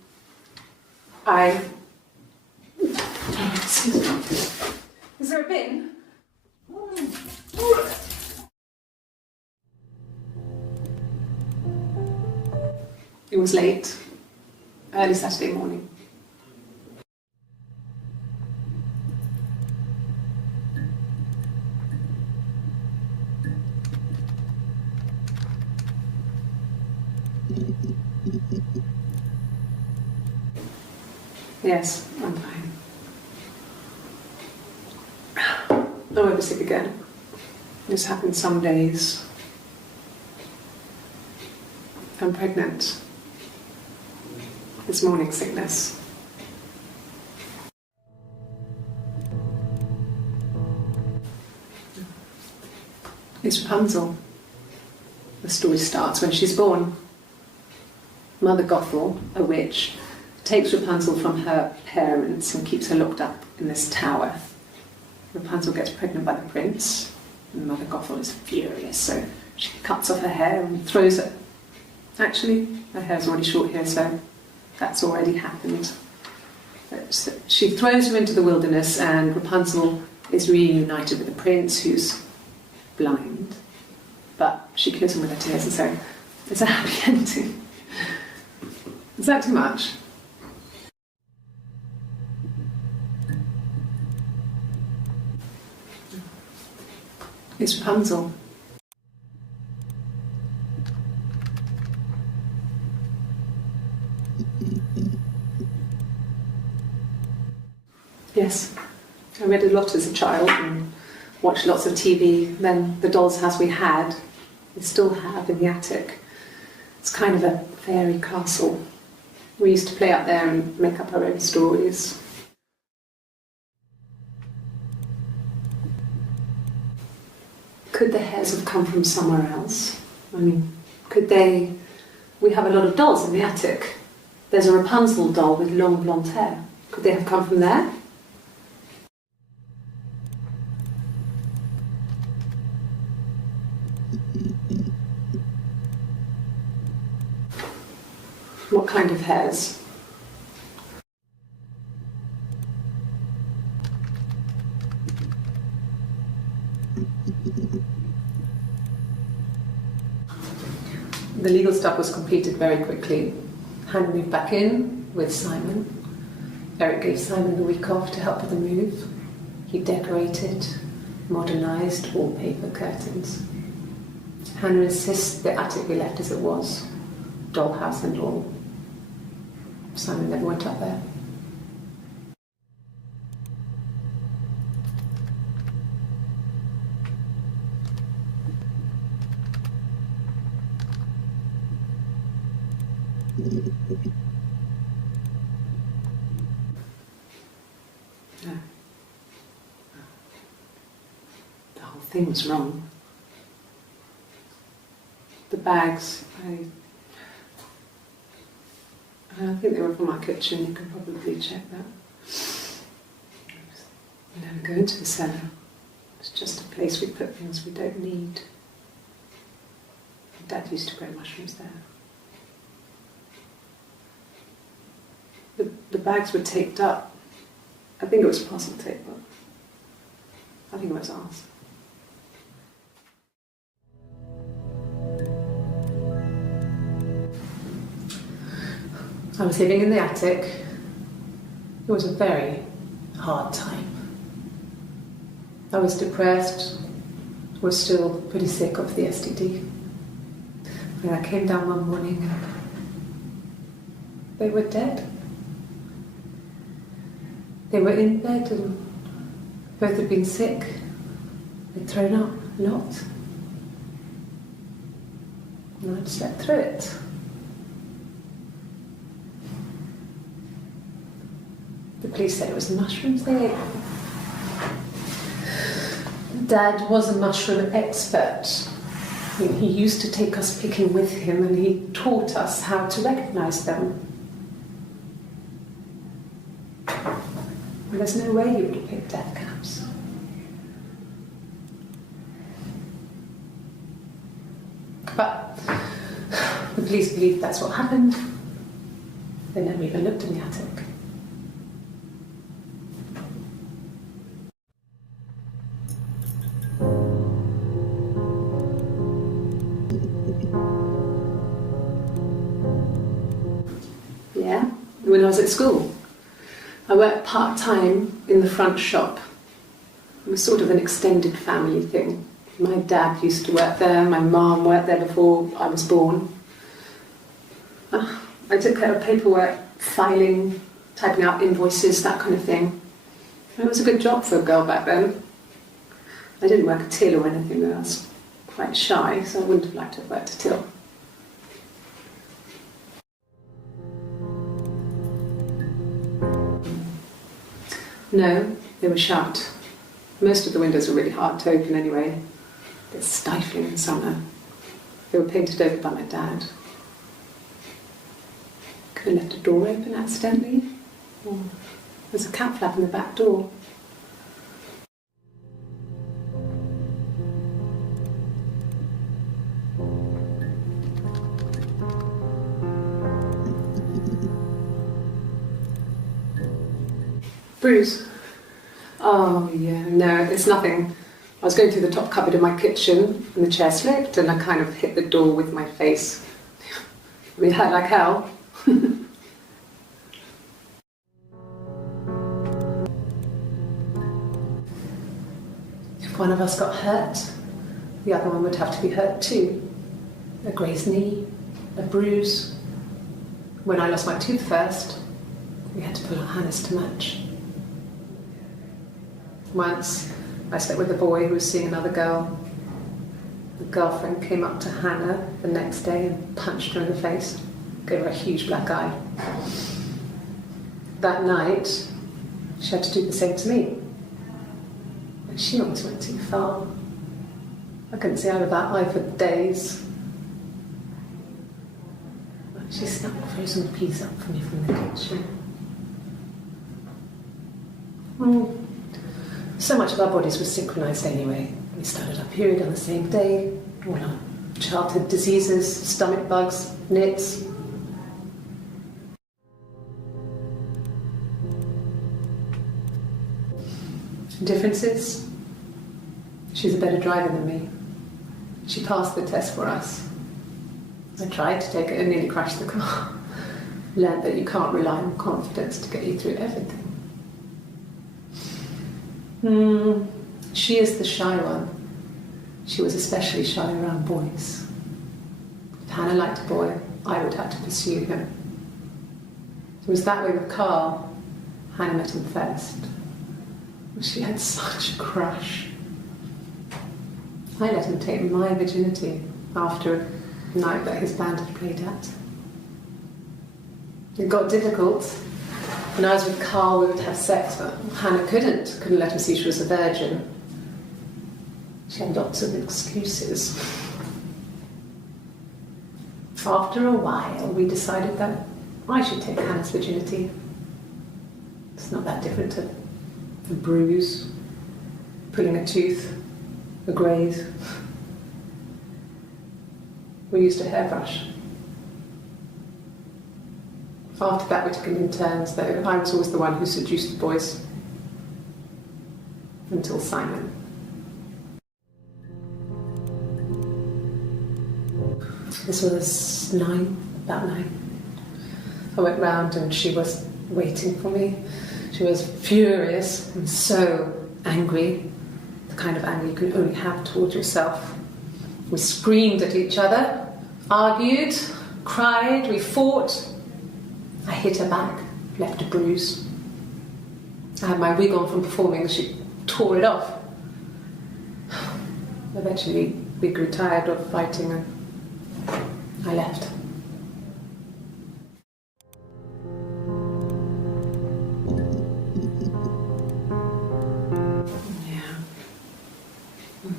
Is there a bin? It was late, early Saturday morning. Yes, I'm fine. I won't be sick again. This happens some days. I'm pregnant. It's morning sickness. It's Rapunzel. The story starts when she's born. Mother Gothel, a witch, takes Rapunzel from her parents and keeps her locked up in this tower. Rapunzel gets pregnant by the prince, and Mother Gothel is furious, so she cuts off her hair and throws it. Actually, her hair's already short here, so that's already happened. So she throws her into the wilderness, and Rapunzel is reunited with the prince, who's blind, but she kills him with her tears, and so it's a happy ending. Is that too much? It's Rapunzel. Yes, I read a lot as a child and watched lots of TV. Then the doll's house we still have in the attic. It's kind of a fairy castle. We used to play up there and make up our own stories. Could the hairs have come from somewhere else? I mean, could they... We have a lot of dolls in the attic. There's a Rapunzel doll with long blonde hair. Could they have come from there? What kind of hairs? The legal stuff was completed very quickly. Hannah moved back in with Simon. Eric gave Simon the week off to help with the move. He decorated, modernised wallpaper, curtains. Hannah insists the attic be left as it was, dollhouse and all. Simon never went up there. No. The whole thing was wrong. The bags, I think they were from our kitchen. You could probably check that. We never go into the cellar. It's just a place we put things we don't need. Dad used to grow mushrooms there. The bags were taped up. I think it was parcel tape, but I think it was ours. I was living in the attic. It was a very hard time. I was depressed, was still pretty sick of the STD. And I came down one morning and they were dead. They were in bed and both had been sick. They'd thrown up a lot. And I'd slept through it. The police said it was mushrooms they ate. Dad was a mushroom expert. He used to take us picking with him and he taught us how to recognise them. And there's no way he would have picked death caps. But the police believe that's what happened. They never even looked in the attic. Yeah, when I was at school. I worked part-time in the front shop. It was sort of an extended family thing. My dad used to work there, my mum worked there before I was born. I took care of paperwork, filing, typing out invoices, that kind of thing. It was a good job for a girl back then. I didn't work a till or anything though. I was quite shy, so I wouldn't have liked to have worked a till. No, they were shut. Most of the windows were really hard to open anyway. They're stifling in summer. They were painted over by my dad. Could have left a door open accidentally. Or there's a cat flap in the back door. Bruise? Oh yeah, no, it's nothing. I was going through the top cupboard in my kitchen and the chair slipped and I kind of hit the door with my face. I mean, hurt like hell. If one of us got hurt, the other one would have to be hurt too. A grazed knee, a bruise. When I lost my tooth first, we had to pull out Hannah's to match. Once, I slept with a boy who was seeing another girl. The girlfriend came up to Hannah the next day and punched her in the face, gave her a huge black eye. That night, she had to do the same to me. And she almost went too far. I couldn't see out of that eye for days. She snapped frozen peas up for me from the kitchen. So much of our bodies was synchronised anyway. We started our period on the same day, all our childhood diseases, stomach bugs, nits. Differences? She's a better driver than me. She passed the test for us. I tried to take it and nearly crashed the car. Learned that you can't rely on confidence to get you through everything. She is the shy one. She was especially shy around boys. If Hannah liked a boy, I would have to pursue him. It was that way with Carl. Hannah met him first. She had such a crush. I let him take my virginity after a night that his band had played at. It got difficult. When I was with Carl, we would have sex, but Hannah couldn't let him see she was a virgin. She had lots of excuses. After a while, we decided that I should take Hannah's virginity. It's not that different to a bruise, pulling a tooth, a graze. We used a hairbrush. After that, we took it in turns, though. I was always the one who seduced the boys. Until Simon. This was about 9. I went round and she was waiting for me. She was furious and so angry, the kind of anger you can only have towards yourself. We screamed at each other, argued, cried, we fought. I hit her back, left a bruise. I had my wig on from performing, she tore it off. Eventually, we grew tired of fighting and I left.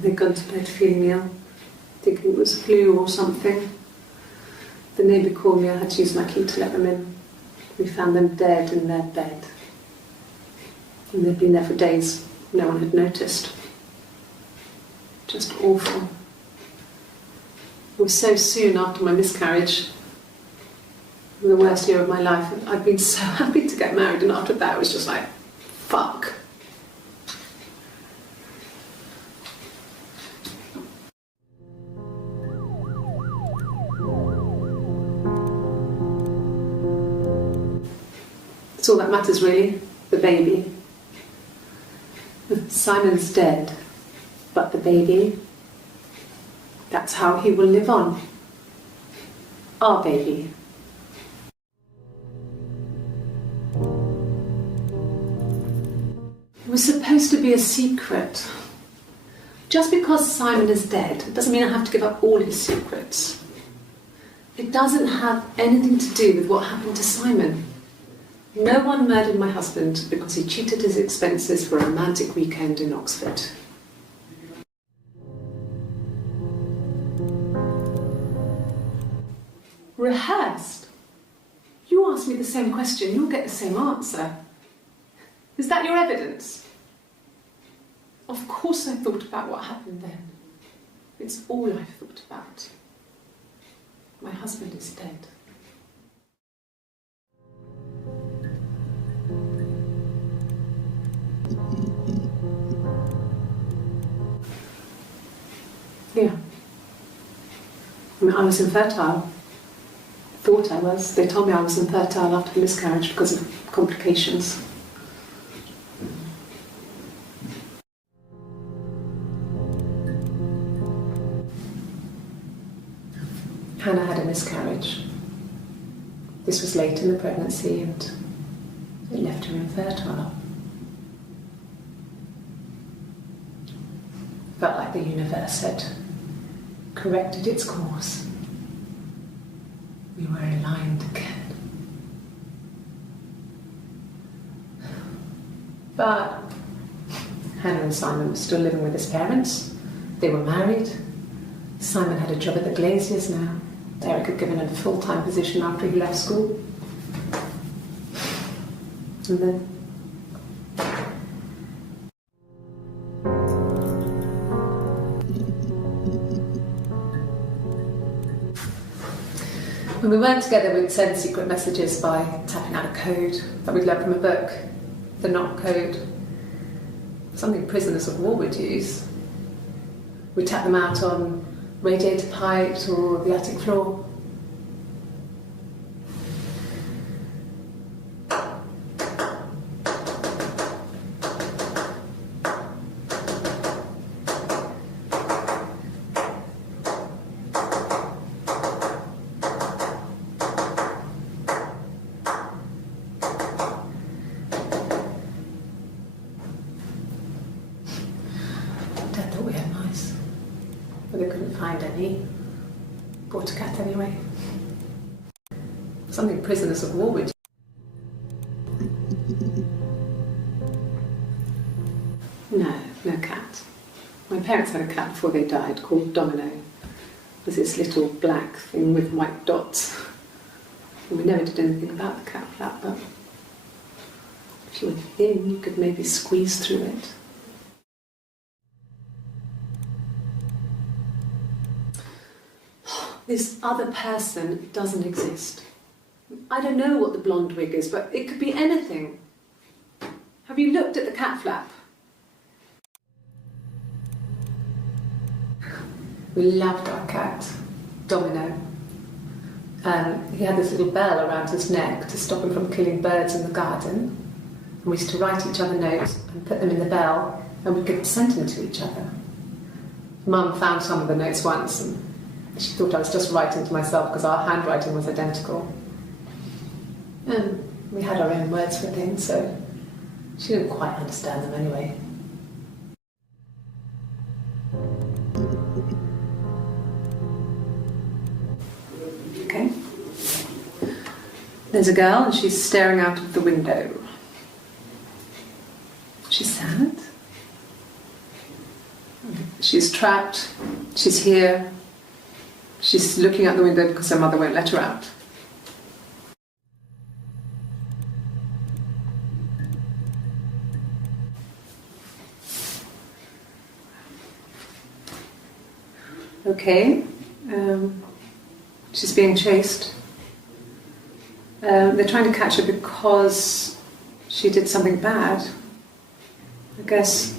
They'd gone to bed feeling ill, thinking it was flu or something. The neighbour called me, I had to use my key to let them in. We found them dead in their bed. And they'd been there for days, no one had noticed. Just awful. It was so soon after my miscarriage, the worst year of my life. I'd been so happy to get married, and after that it was just like, fuck. It's all that matters, really, the baby. Simon's dead, but the baby, that's how he will live on. Our baby. It was supposed to be a secret. Just because Simon is dead, it doesn't mean I have to give up all his secrets. It doesn't have anything to do with what happened to Simon. No one murdered my husband because he cheated his expenses for a romantic weekend in Oxford. Rehearsed? You ask me the same question, you'll get the same answer. Is that your evidence? Of course I thought about what happened then. It's all I've thought about. My husband is dead. Yeah. I mean, I was infertile. Thought I was. They told me I was infertile after the miscarriage because of complications. Hannah had a miscarriage. This was late in the pregnancy and it left her infertile. Felt like the universe had corrected its course. We were aligned again. But Hannah and Simon were still living with his parents. They were married. Simon had a job at the Glaziers now. Eric had given him a full-time position after he left school. And then when we weren't together, we'd send secret messages by tapping out a code that we'd learned from a book, the knock code, something prisoners of war would use. We'd tap them out on radiator pipes or the attic floor. Dad thought we had mice, but they couldn't find any. Bought a cat anyway. Something prisoners of war would use. No cat. My parents had a cat before they died called Domino. It was this little black thing with white dots. And we never did anything about the cat flap, but if you were thin, you could maybe squeeze through it. This other person doesn't exist. I don't know what the blonde wig is, but it could be anything. Have you looked at the cat flap? We loved our cat, Domino. He had this little bell around his neck to stop him from killing birds in the garden. And we used to write each other notes and put them in the bell, and we could send them to each other. Mum found some of the notes once, and she thought I was just writing to myself because our handwriting was identical. And we had our own words for things, so she didn't quite understand them anyway. Okay. There's a girl and she's staring out of the window. She's sad. She's trapped. She's here. She's looking out the window because her mother won't let her out. Okay. She's being chased. They're trying to catch her because she did something bad. I guess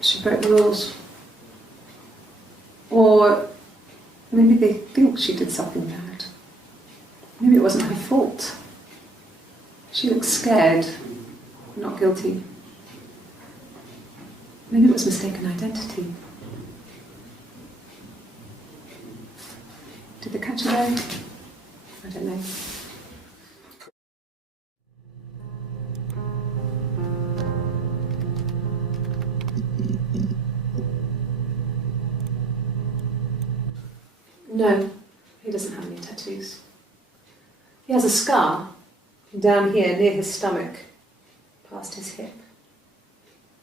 she broke the rules. Or maybe they think she did something bad. Maybe it wasn't her fault. She looks scared, not guilty. Maybe it was mistaken identity. Did they catch her there? I don't know. No, he doesn't have any tattoos. He has a scar down here near his stomach, past his hip.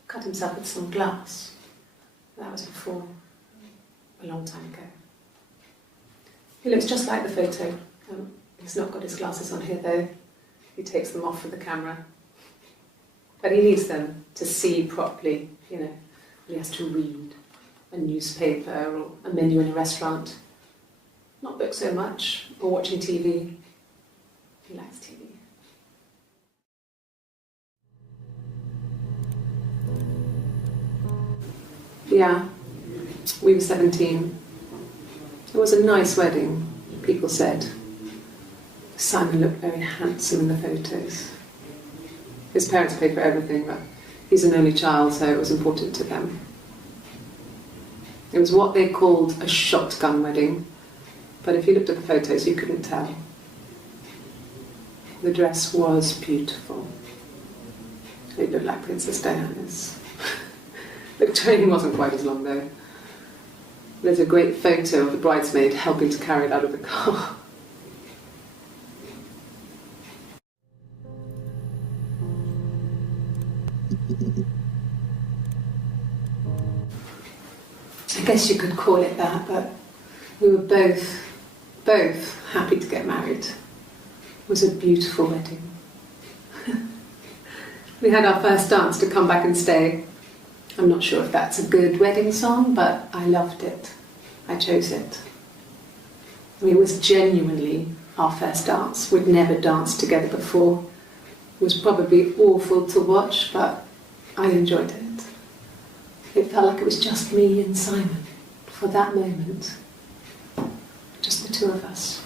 Cut himself with some glass. That was before, a long time ago. He looks just like the photo. He's not got his glasses on here though. He takes them off for the camera. But he needs them to see properly, you know. He has to read a newspaper or a menu in a restaurant. Not books so much, or watching TV. He likes TV. Yeah, We were 17. It was a nice wedding, people said. Simon looked very handsome in the photos. His parents paid for everything, but he's an only child, so it was important to them. It was what they called a shotgun wedding, but if you looked at the photos, you couldn't tell. The dress was beautiful. It looked like Princess Diana's. The train wasn't quite as long, though. There's a great photo of the bridesmaid helping to carry it out of the car. I guess you could call it that, but we were both happy to get married. It was a beautiful wedding. We had our first dance to Come Back and Stay. I'm not sure if that's a good wedding song, but I loved it. I chose it. I mean, it was genuinely our first dance. We'd never danced together before. It was probably awful to watch, but I enjoyed it. It felt like it was just me and Simon for that moment. Just the two of us.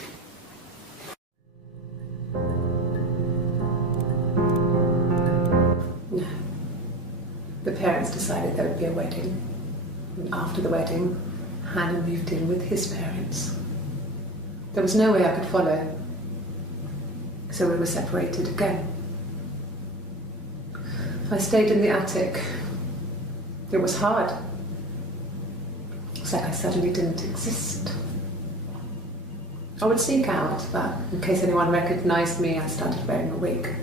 No. The parents decided there would be a wedding. And after the wedding, Hannah moved in with his parents. There was no way I could follow, so we were separated again. I stayed in the attic. It was hard. It's like I suddenly didn't exist. I would sneak out, but in case anyone recognised me, I started wearing a wig.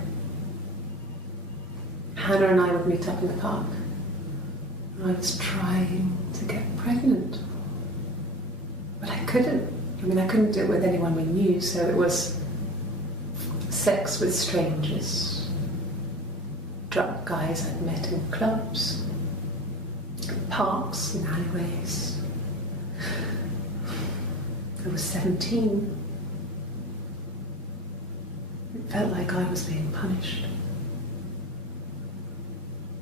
Hannah and I would meet up in the park. I was trying to get pregnant, but I couldn't. I mean, I couldn't do it with anyone we knew, so it was sex with strangers, drunk guys I'd met in clubs, parks and alleyways. I was 17. It felt like I was being punished.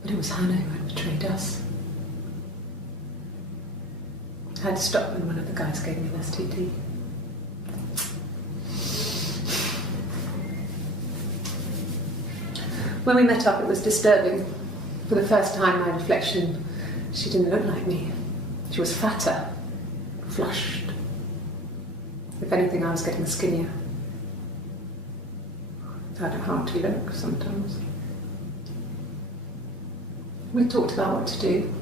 But it was Hannah who had betrayed us. I had to stop when one of the guys gave me an STD. When we met up, it was disturbing. For the first time, my reflection, she didn't look like me. She was fatter, flushed. If anything, I was getting skinnier. I had a hard to look sometimes. We talked about what to do.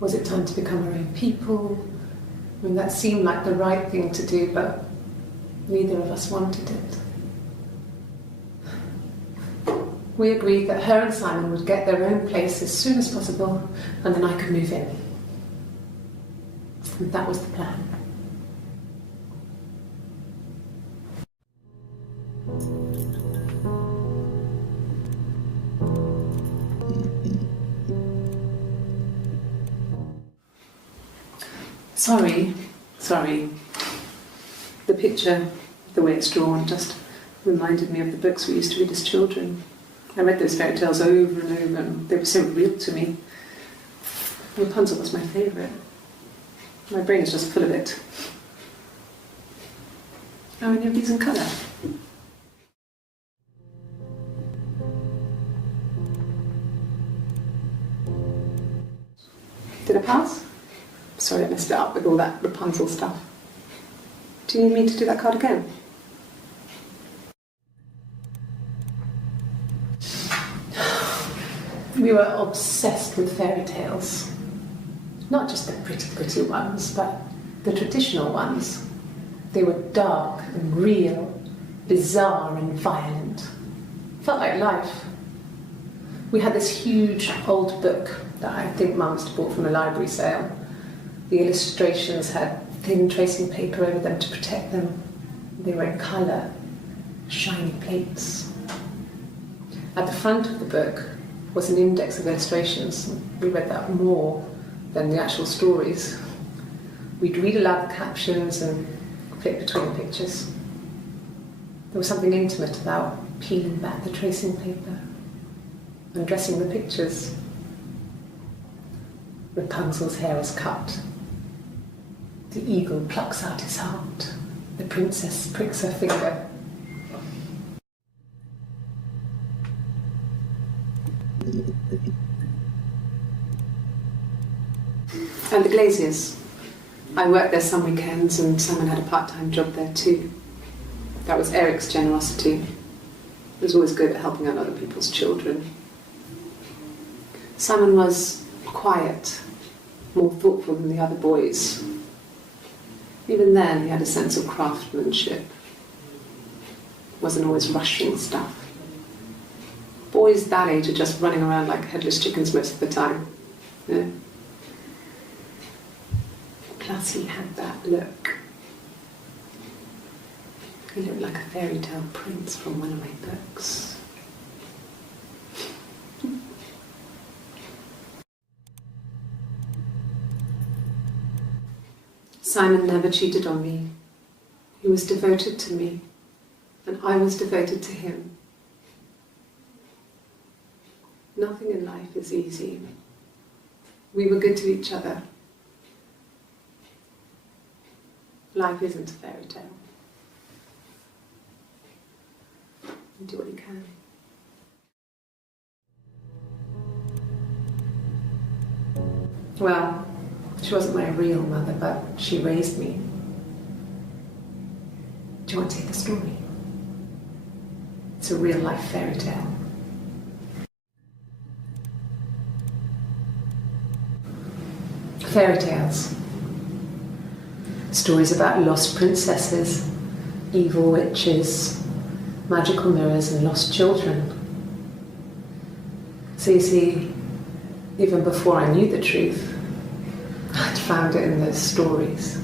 Was it time to become our own people? I mean, that seemed like the right thing to do, but neither of us wanted it. We agreed that her and Simon would get their own place as soon as possible, and then I could move in. And that was the plan. Sorry. The picture, the way it's drawn, just reminded me of the books we used to read as children. I read those fairy tales over and over, and they were so real to me. Rapunzel was my favourite. My brain is just full of it. Are any of these in colour? Did I pass? Sorry, I messed it up with all that Rapunzel stuff. Do you need me to do that card again? We were obsessed with fairy tales. Not just the pretty ones, but the traditional ones. They were dark and real, bizarre and violent. Felt like life. We had this huge old book that I think Mum must have bought from a library sale. The illustrations had thin tracing paper over them to protect them. They were in colour, shiny plates. At the front of the book was an index of illustrations. We read that more than the actual stories. We'd read aloud the captions and flip between the pictures. There was something intimate about peeling back the tracing paper, undressing the pictures. Rapunzel's hair was cut The eagle plucks out his heart. The princess pricks her finger. And the Glaziers. I worked there some weekends and Simon had a part-time job there too. That was Eric's generosity. He was always good at helping out other people's children. Simon was quiet, more thoughtful than the other boys. Even then he had a sense of craftsmanship. Wasn't always rushing stuff. Boys that age are just running around like headless chickens most of the time. Yeah. Plus he had that look. He looked like a fairy tale prince from one of my books. Simon never cheated on me. He was devoted to me, and I was devoted to him. Nothing in life is easy. We were good to each other. Life isn't a fairy tale. You do what you can. Well, she wasn't my real mother, but she raised me. Do you want to hear the story? It's a real life fairy tale. Fairy tales. Stories about lost princesses, evil witches, magical mirrors and lost children. So you see, even before I knew the truth, I'd found it in those stories.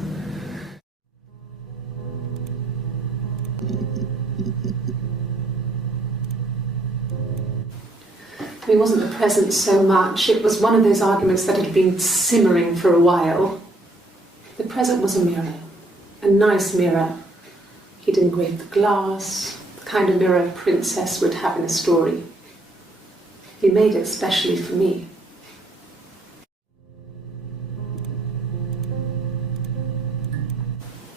It wasn't the present so much, it was one of those arguments that had been simmering for a while. The present was a mirror, a nice mirror. He'd engraved the glass, the kind of mirror a princess would have in a story. He made it specially for me.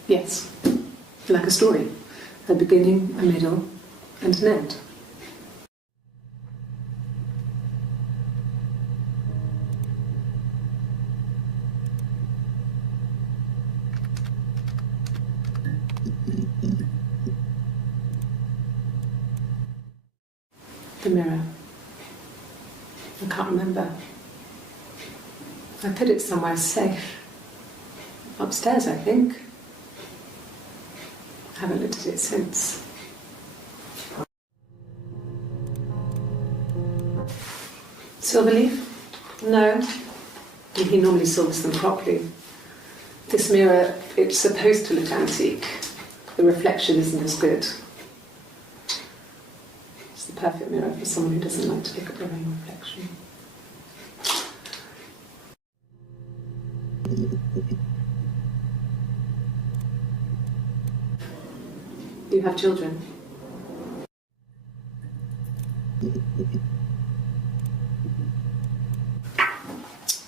Yes, like a story. A beginning, a middle, and an end. The mirror. I can't remember. I put it somewhere safe. Upstairs, I think. I haven't looked at it since. Silverleaf? No. He normally silvers them properly. This mirror, it's supposed to look antique. The reflection isn't as good. It's the perfect mirror for someone who doesn't like to look at their own reflection. You have children?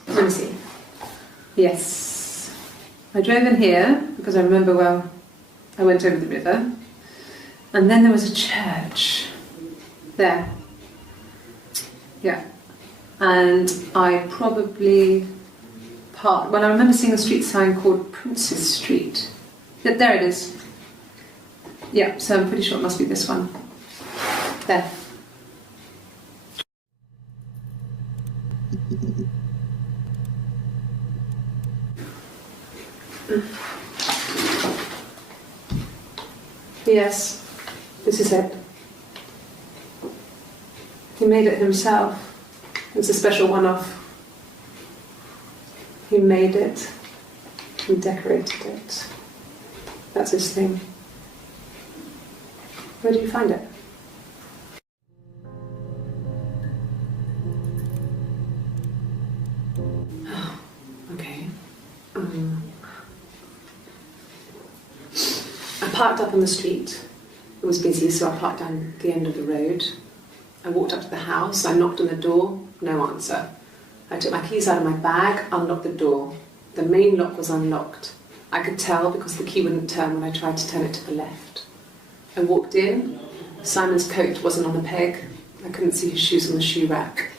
Let me see. Yes. I drove in here because I remember, well, I went over the river. And then there was a church. There. Yeah. And I probably parked. Well, I remember seeing a street sign called Princess Street. There it is. Yeah, so I'm pretty sure it must be this one. There. Yes, this is it. He made it himself. It's a special one-off. He made it and decorated it. That's his thing. Where did you find it? Oh, okay. I parked up on the street. It was busy, so I parked down the end of the road. I walked up to the house, I knocked on the door, no answer. I took my keys out of my bag, unlocked the door. The main lock was unlocked. I could tell because the key wouldn't turn when I tried to turn it to the left. I walked in, Simon's coat wasn't on the peg, I couldn't see his shoes on the shoe rack.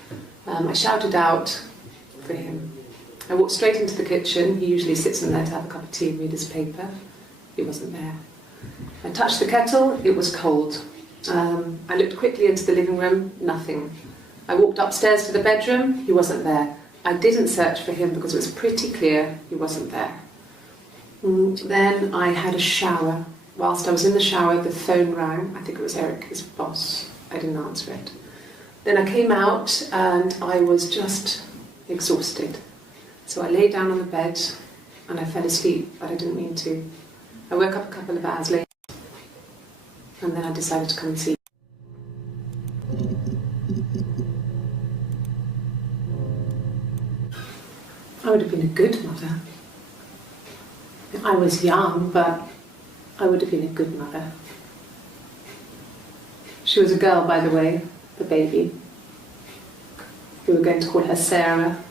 I shouted out for him. I walked straight into the kitchen. He usually sits in there to have a cup of tea and read his paper. He wasn't there. I touched the kettle, it was cold. I looked quickly into the living room, nothing. I walked upstairs to the bedroom, he wasn't there. I didn't search for him because it was pretty clear he wasn't there. Then I had a shower. Whilst I was in the shower, the phone rang. I think it was Eric, his boss. I didn't answer it. Then I came out and I was just exhausted. So I lay down on the bed and I fell asleep, but I didn't mean to. I woke up a couple of hours later and then I decided to come and see. I would have been a good mother. I was young, but I would have been a good mother. She was a girl, by the way, the baby. We were going to call her Sarah.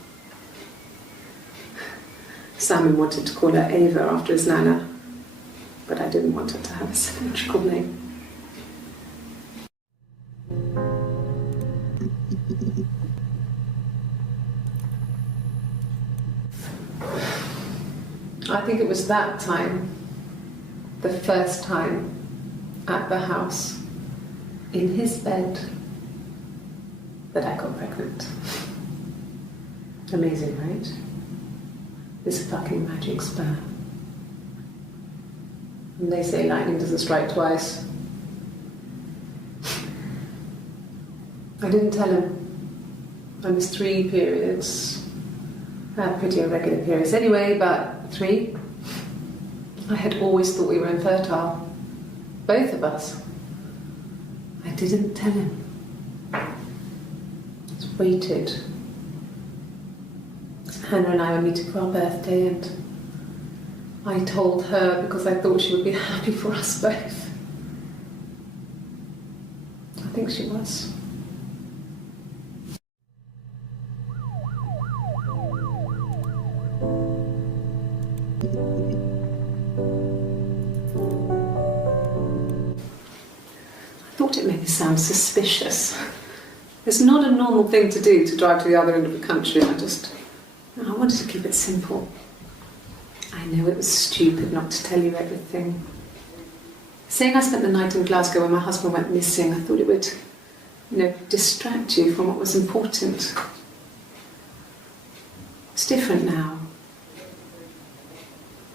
Simon wanted to call her Ava after his nana, but I didn't want her to have a symmetrical name. I think it was that time, the first time at the house, in his bed, that I got pregnant. Amazing, right? This fucking magic sperm. And they say lightning doesn't strike twice. I didn't tell him. I was 3 periods. I had pretty irregular periods anyway, but 3. I had always thought we were infertile. Both of us. I didn't tell him. Just waited. Hannah and I were meeting for our birthday and I told her because I thought she would be happy for us both. I think she was. I thought it made me sound suspicious. It's not a normal thing to do to drive to the other end of the country. I wanted to keep it simple. I know it was stupid not to tell you everything. Saying I spent the night in Glasgow when my husband went missing, I thought it would, distract you from what was important. It's different now.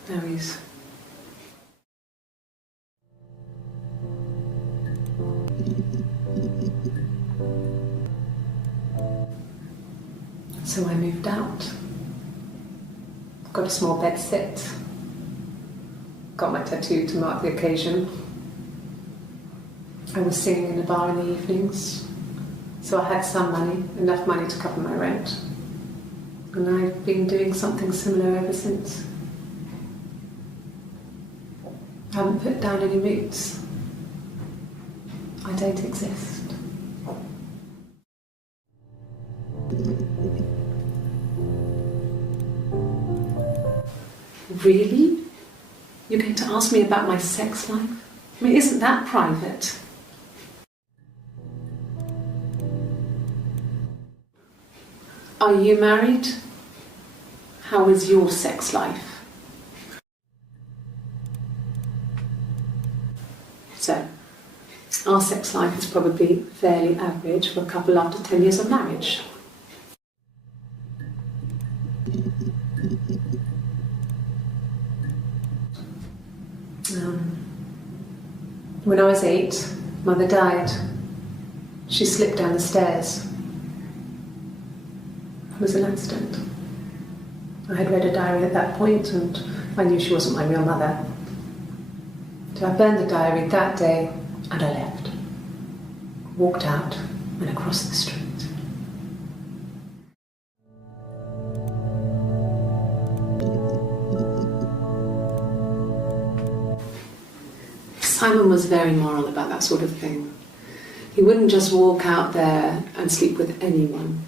Now he's... So I moved out. Got a small bed sit. Got my tattoo to mark the occasion. I was singing in a bar in the evenings, so I had some money, enough money to cover my rent. And I've been doing something similar ever since. I haven't put down any roots. I don't exist. Really? You're going to ask me about my sex life? I mean, isn't that private? Are you married? How is your sex life? So, our sex life is probably fairly average for a couple after 10 years of marriage. When I was 8, Mother died. She slipped down the stairs. It was an accident. I had read a diary at that point and I knew she wasn't my real mother. So I burned the diary that day and I left. Walked out and across the street. Simon was very moral about that sort of thing. He wouldn't just walk out there and sleep with anyone.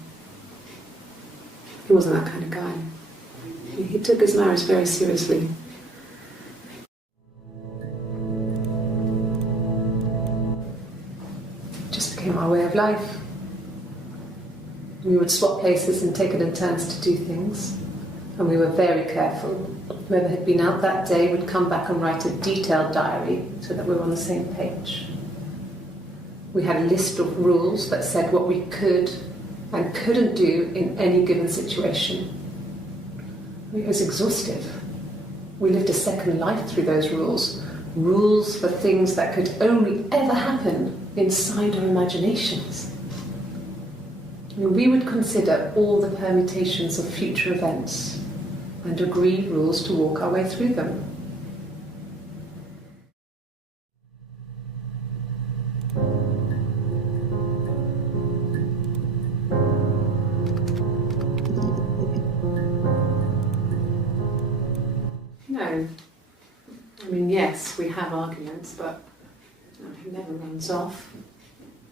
He wasn't that kind of guy. He took his marriage very seriously. of life. We would swap places and take it in turns to do things. And we were very careful. Whoever had been out that day would come back and write a detailed diary so that we were on the same page. We had a list of rules that said what we could and couldn't do in any given situation. It was exhaustive. We lived a second life through those rules. Rules for things that could only ever happen inside our imaginations. We would consider all the permutations of future events and agree rules to walk our way through them. No. I mean, yes, we have arguments, but he never runs off.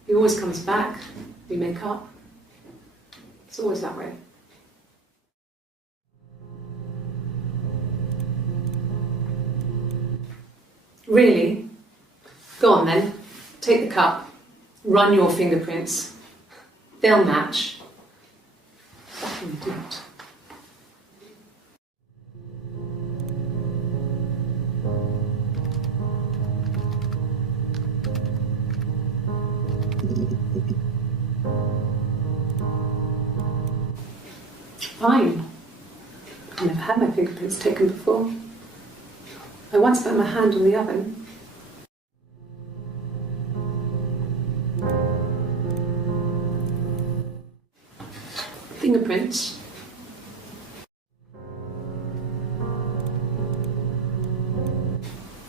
He always comes back. We make up. It's always that way. Really? Go on then. Take the cup. Run your fingerprints. They'll match. Fucking do it. Fine. I've never had my fingerprints taken before. I once put my hand on the oven. Fingerprints.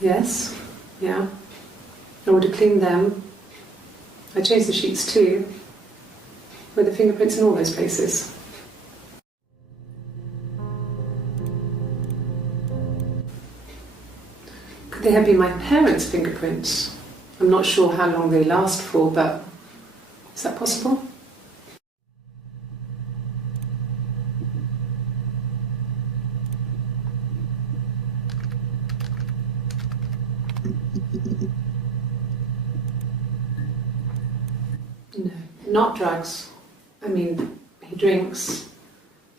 Yes, yeah. I would have cleaned them. I changed the sheets too, with the fingerprints in all those places. Could they have been my parents' fingerprints? I'm not sure how long they last for, but is that possible? No, not drugs. I mean, he drinks,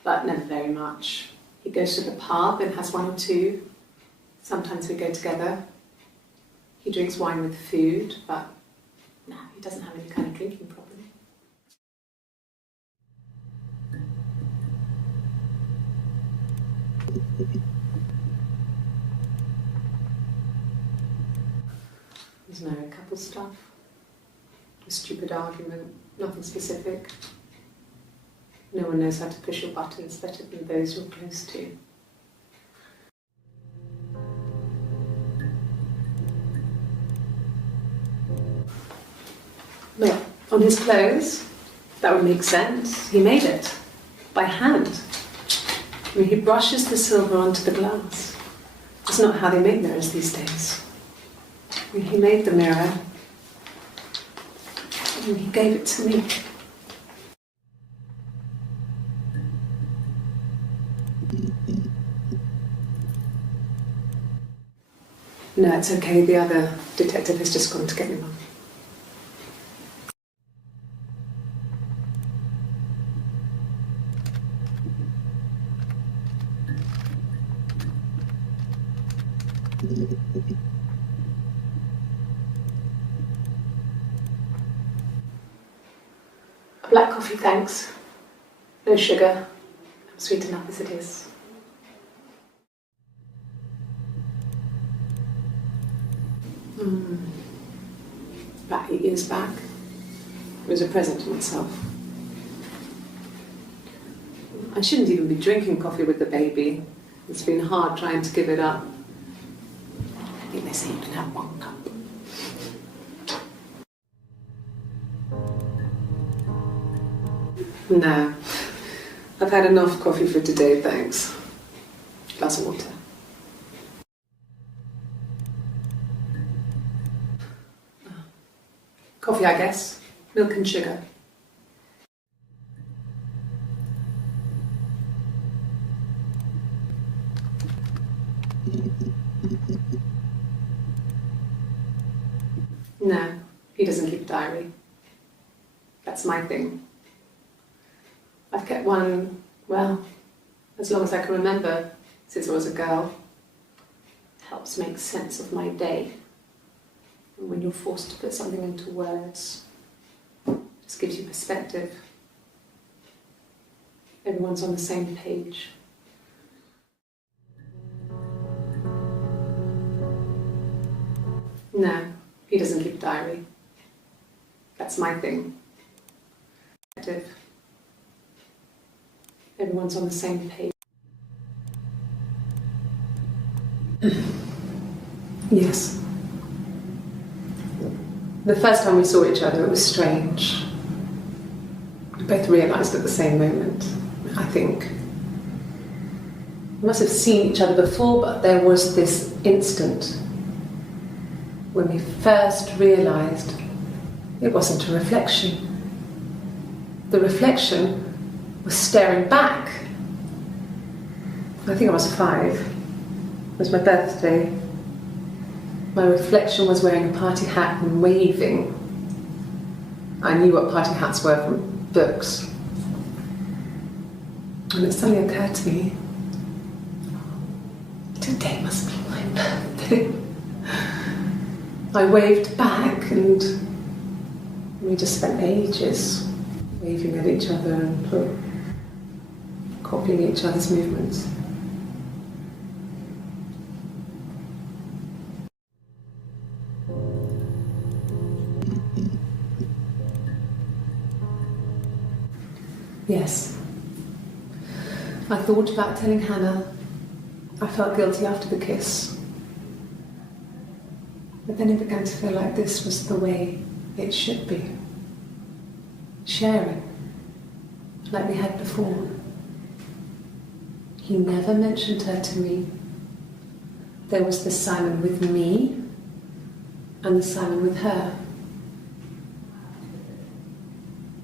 but never very much. He goes to the pub and has one or two. Sometimes we go together. He drinks wine with food, but no, he doesn't have any kind of drinking problem. There's no couple stuff. A stupid argument, nothing specific. No one knows how to push your buttons better than those you're close to. Look, on his clothes, that would make sense. He made it, by hand. I mean, he brushes the silver onto the glass. It's not how they make mirrors these days. I mean, he made the mirror, and he gave it to me. No, it's okay. The other detective has just gone to get me one. A black coffee, thanks. No sugar. I'm sweet enough as it is. About 8 years back, it was a present to myself. I shouldn't even be drinking coffee with the baby. It's been hard trying to give it up. I think they say you can have 1 cup. No, I've had enough coffee for today, thanks. Glass of water. Coffee, I guess. Milk and sugar. No, he doesn't keep a diary. That's my thing. I've kept one, well, as long as I can remember, since I was a girl. It helps make sense of my day. And when you're forced to put something into words, it just gives you perspective. Everyone's on the same page. No, he doesn't keep a diary. That's my thing. Everyone's on the same page. Yes. The first time we saw each other, it was strange. We both realised at the same moment, I think. We must have seen each other before, but there was this instant when we first realised it wasn't a reflection. The reflection was staring back. I think I was 5. It was my birthday. My reflection was wearing a party hat and waving. I knew what party hats were from books. And it suddenly occurred to me, today must be my birthday. I waved back and we just spent ages waving at each other and copying each other's movements. Yes. I thought about telling Hannah. I felt guilty after the kiss. But then it began to feel like this was the way it should be. Sharing, like we had before. He never mentioned her to me. There was the Simon with me and the Simon with her.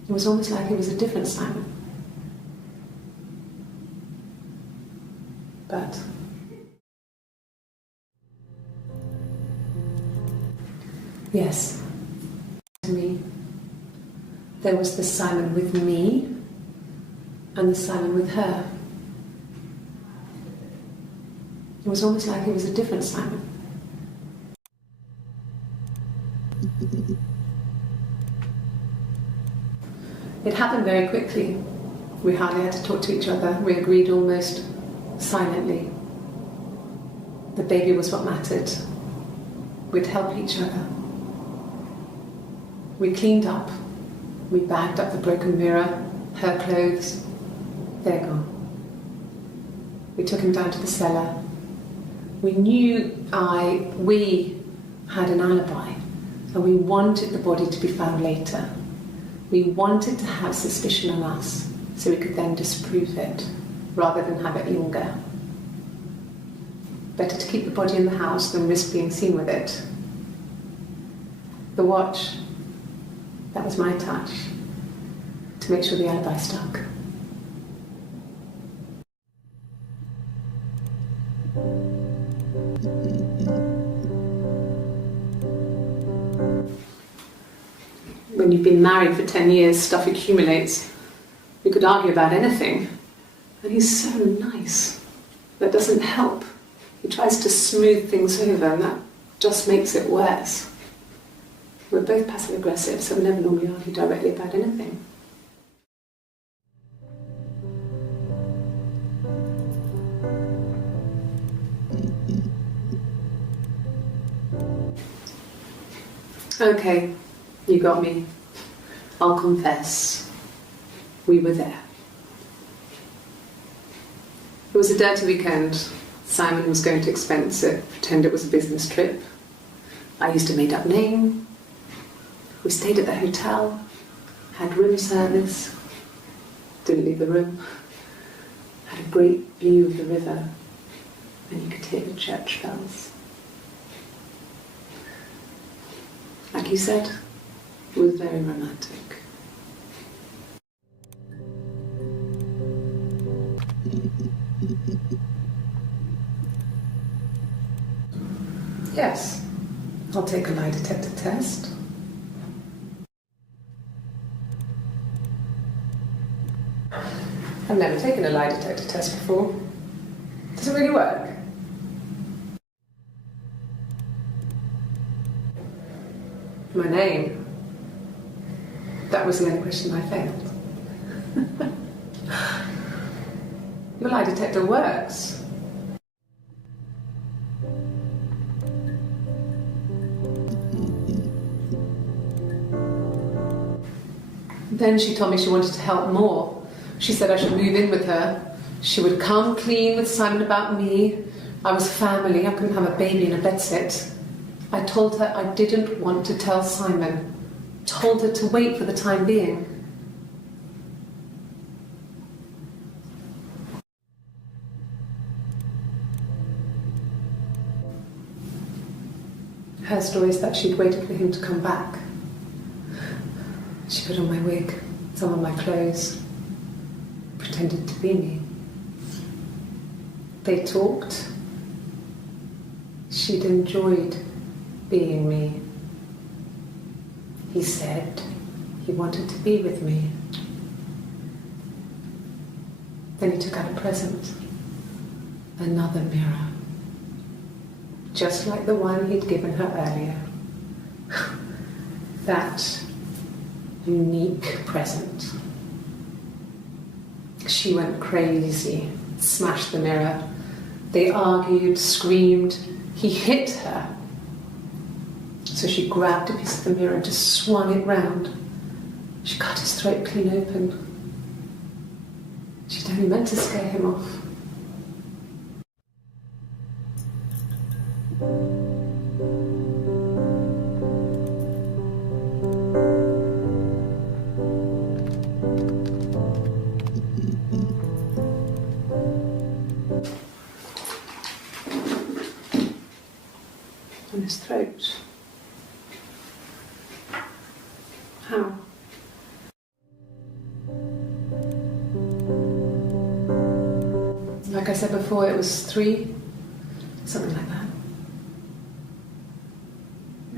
It was almost like it was a different Simon. But yes, to me, there was the Simon with me and the Simon with her. It was almost like it was a different Simon. It happened very quickly. We hardly had to talk to each other. We agreed almost silently. The baby was what mattered. We'd help each other. We cleaned up. We bagged up the broken mirror, her clothes. They're gone. We took him down to the cellar. We knew we had an alibi, and we wanted the body to be found later. We wanted to have suspicion on us, so we could then disprove it, rather than have it linger. Better to keep the body in the house than risk being seen with it. The watch, that was my touch, to make sure the alibi stuck. When you've been married for 10 years, stuff accumulates. We could argue about anything. And he's so nice. That doesn't help. He tries to smooth things over, and that just makes it worse. We're both passive-aggressive, so we never normally argue directly about anything. Okay, you got me. I'll confess. We were there. It was a dirty weekend. Simon was going to expense it, pretend it was a business trip. I used a made-up name. We stayed at the hotel, had room service, didn't leave the room, had a great view of the river, and you could hear the church bells. Like you said, it was very romantic. Yes, I'll take a lie detector test. I've never taken a lie detector test before. Does it really work? My name. That was the only question I failed. Your lie detector works. Then she told me she wanted to help more. She said I should move in with her. She would come clean with Simon about me. I was family. I couldn't have a baby in a bedsit. I told her I didn't want to tell Simon. Told her to wait for the time being. Her story is that she'd waited for him to come back. She put on my wig, some of my clothes, pretended to be me. They talked. She'd enjoyed being me. He said he wanted to be with me. Then he took out a present, another mirror, just like the one he'd given her earlier. That unique present. She went crazy, smashed the mirror. They argued, screamed. He hit her. So she grabbed a piece of the mirror and just swung it round. She cut his throat clean open. She'd only meant to scare him off. On his throat. How? Like I said before, it was 3, something like that.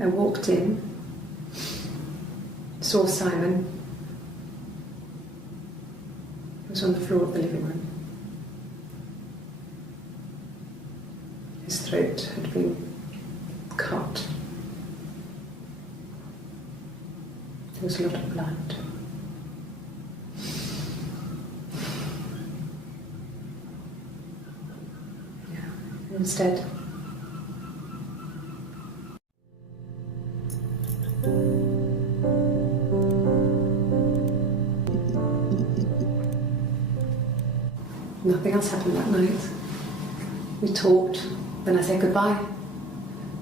I walked in, saw Simon. He was on the floor of the living room. His throat had been cut. There was a lot of blood. Yeah, he was dead. Nothing else happened that night. We talked, then I said goodbye.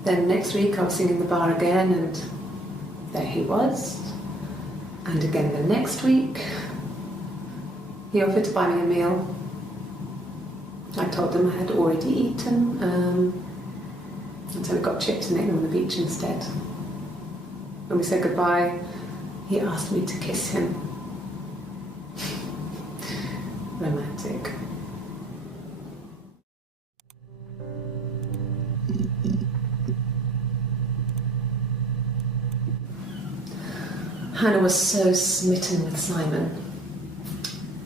Then next week I was singing in the bar again, and there he was. And again the next week, he offered to buy me a meal. I told him I had already eaten, and so we got chips and ate them on the beach instead. When we said goodbye, he asked me to kiss him. Romantic. Hannah was so smitten with Simon.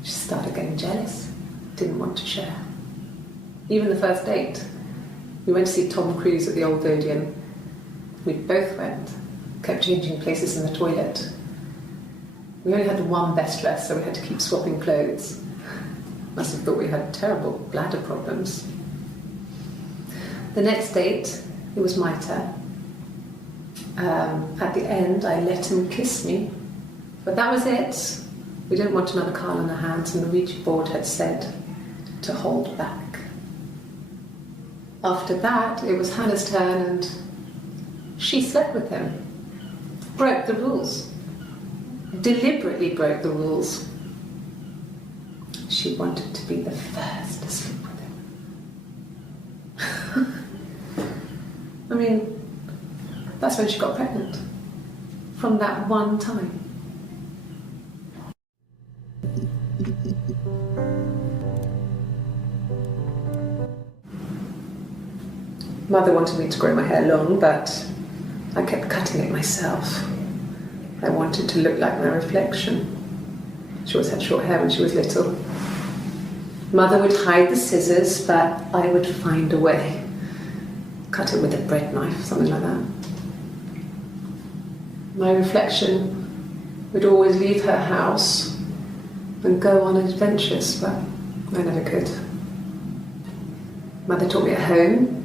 She started getting jealous, didn't want to share. Even the first date, we went to see Tom Cruise at the Old Odeon. We both went, kept changing places in the toilet. We only had one best dress, so we had to keep swapping clothes. Must have thought we had terrible bladder problems. The next date, it was my turn. At the end, I let him kiss me, but that was it. We didn't want another Carl in our hands, and the Ouija board had said to hold back. After that, it was Hannah's turn, and she slept with him. Broke the rules. Deliberately broke the rules. She wanted to be the first to sleep with him. I mean, that's when she got pregnant. From that one time. Mother wanted me to grow my hair long, but I kept cutting it myself. I wanted to look like my reflection. She always had short hair when she was little. Mother would hide the scissors, but I would find a way. Cut it with a bread knife, something like that. My reflection would always leave her house and go on adventures, but I never could. Mother taught me at home,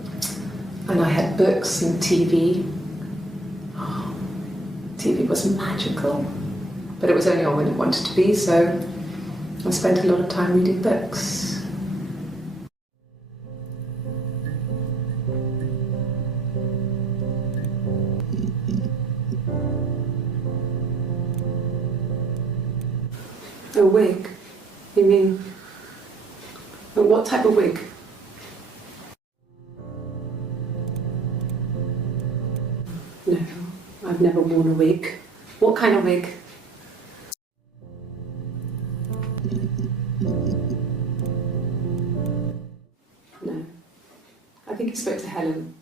and I had books and TV. Oh, TV was magical, but it was only on when it wanted to be, so I spent a lot of time reading books. A wig? You mean, but what type of wig? No, I've never worn a wig. What kind of wig? No. I think he spoke to Helen.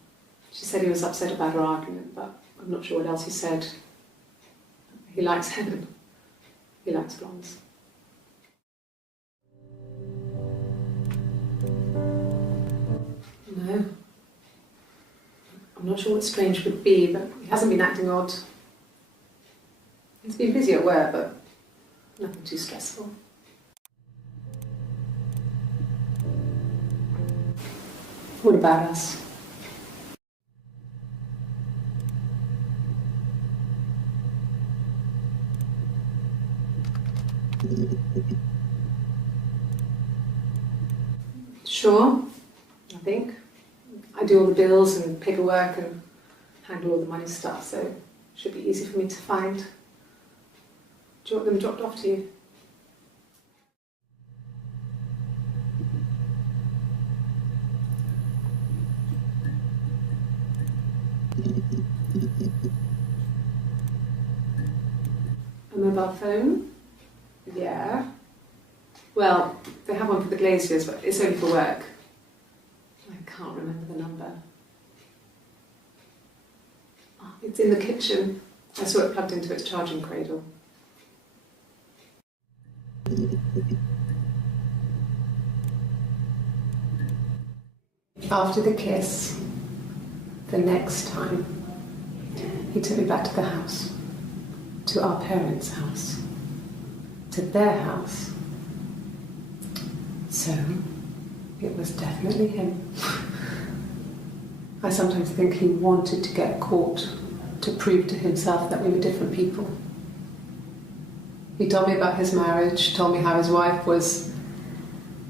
She said he was upset about her argument, but I'm not sure what else he said. He likes Helen. He likes blondes. No. I'm not sure what strange would be, but he hasn't been acting odd. He's been busy at work, but nothing too stressful. What about us? Sure, I think. I do all the bills and paperwork and handle all the money stuff, so it should be easy for me to find. Do you want them dropped off to you? A mobile phone? Yeah. Well, they have one for the Glaziers, but it's only for work. I can't remember the number. Oh, it's in the kitchen. I saw it plugged into its charging cradle. After the kiss, the next time, he took me back to the house, to our parents' house, to their house. So, it was definitely him. I sometimes think he wanted to get caught to prove to himself that we were different people. He told me about his marriage, told me how his wife was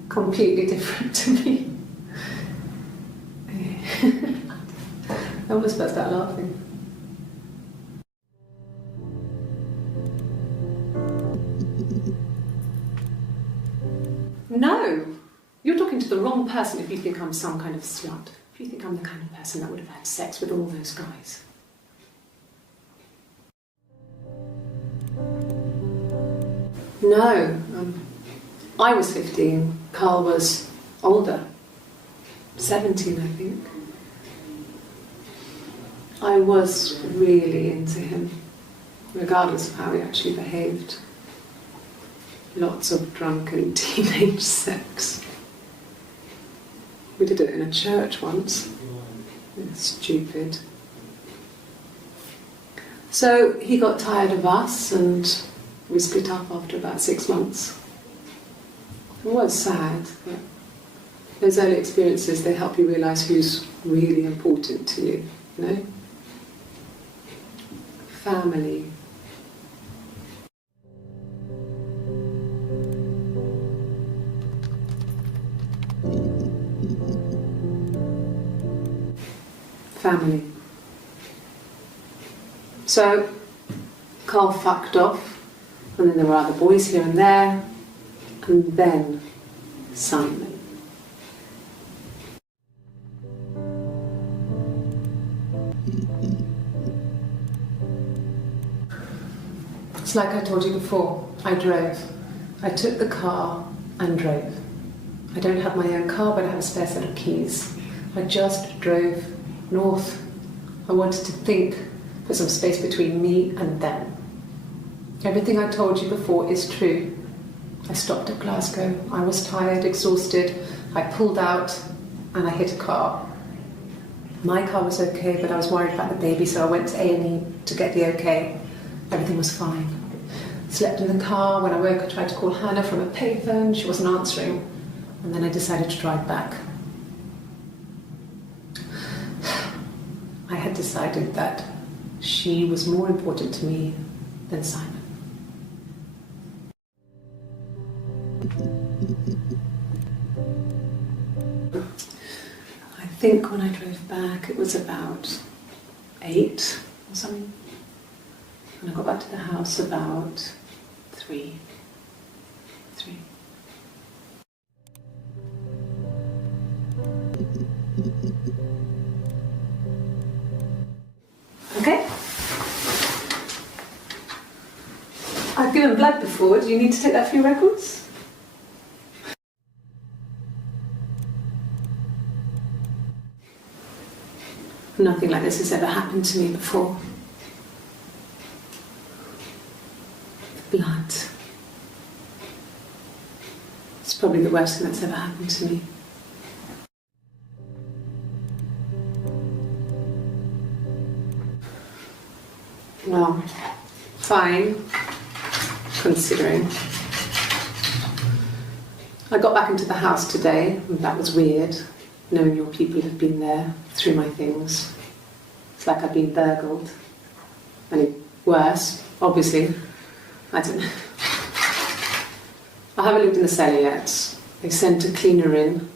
completely different to me. I almost burst out laughing. No! You're talking to the wrong person if you think I'm some kind of slut. If you think I'm the kind of person that would have had sex with all those guys. No. I was 15. Carl was older. 17, I think. I was really into him, regardless of how he actually behaved. Lots of drunken teenage sex. We did it in a church once. It's stupid. So he got tired of us and we split up after about 6 months. It was sad, but those early experiences, they help you realise who's really important to you, you know? Family. Family. So, Carl fucked off, and then there were other boys here and there, and then Simon. It's like I told you before, I drove. I took the car and drove. I don't have my own car, but I have a spare set of keys. I just drove north. I wanted to think, put some space between me and them. Everything I told you before is true. I stopped at Glasgow. I was tired, exhausted. I pulled out and I hit a car. My car was okay, but I was worried about the baby, so I went to A&E to get the okay. Everything was fine. Slept in the car. When I woke, I tried to call Hannah from a payphone. She wasn't answering. And then I decided to drive back. I had decided that she was more important to me than Simon. I think when I drove back it was about 8 or something. And I got back to the house about 3. Okay. I've given blood before. Do you need to take that for your records? Nothing like this has ever happened to me before. Blood. It's probably the worst thing that's ever happened to me. Well, fine, considering. I got back into the house today, and that was weird, knowing your people had been there through my things. It's like I'd been burgled. I mean, worse, obviously. I don't know. I haven't lived in the cellar yet. They sent a cleaner in,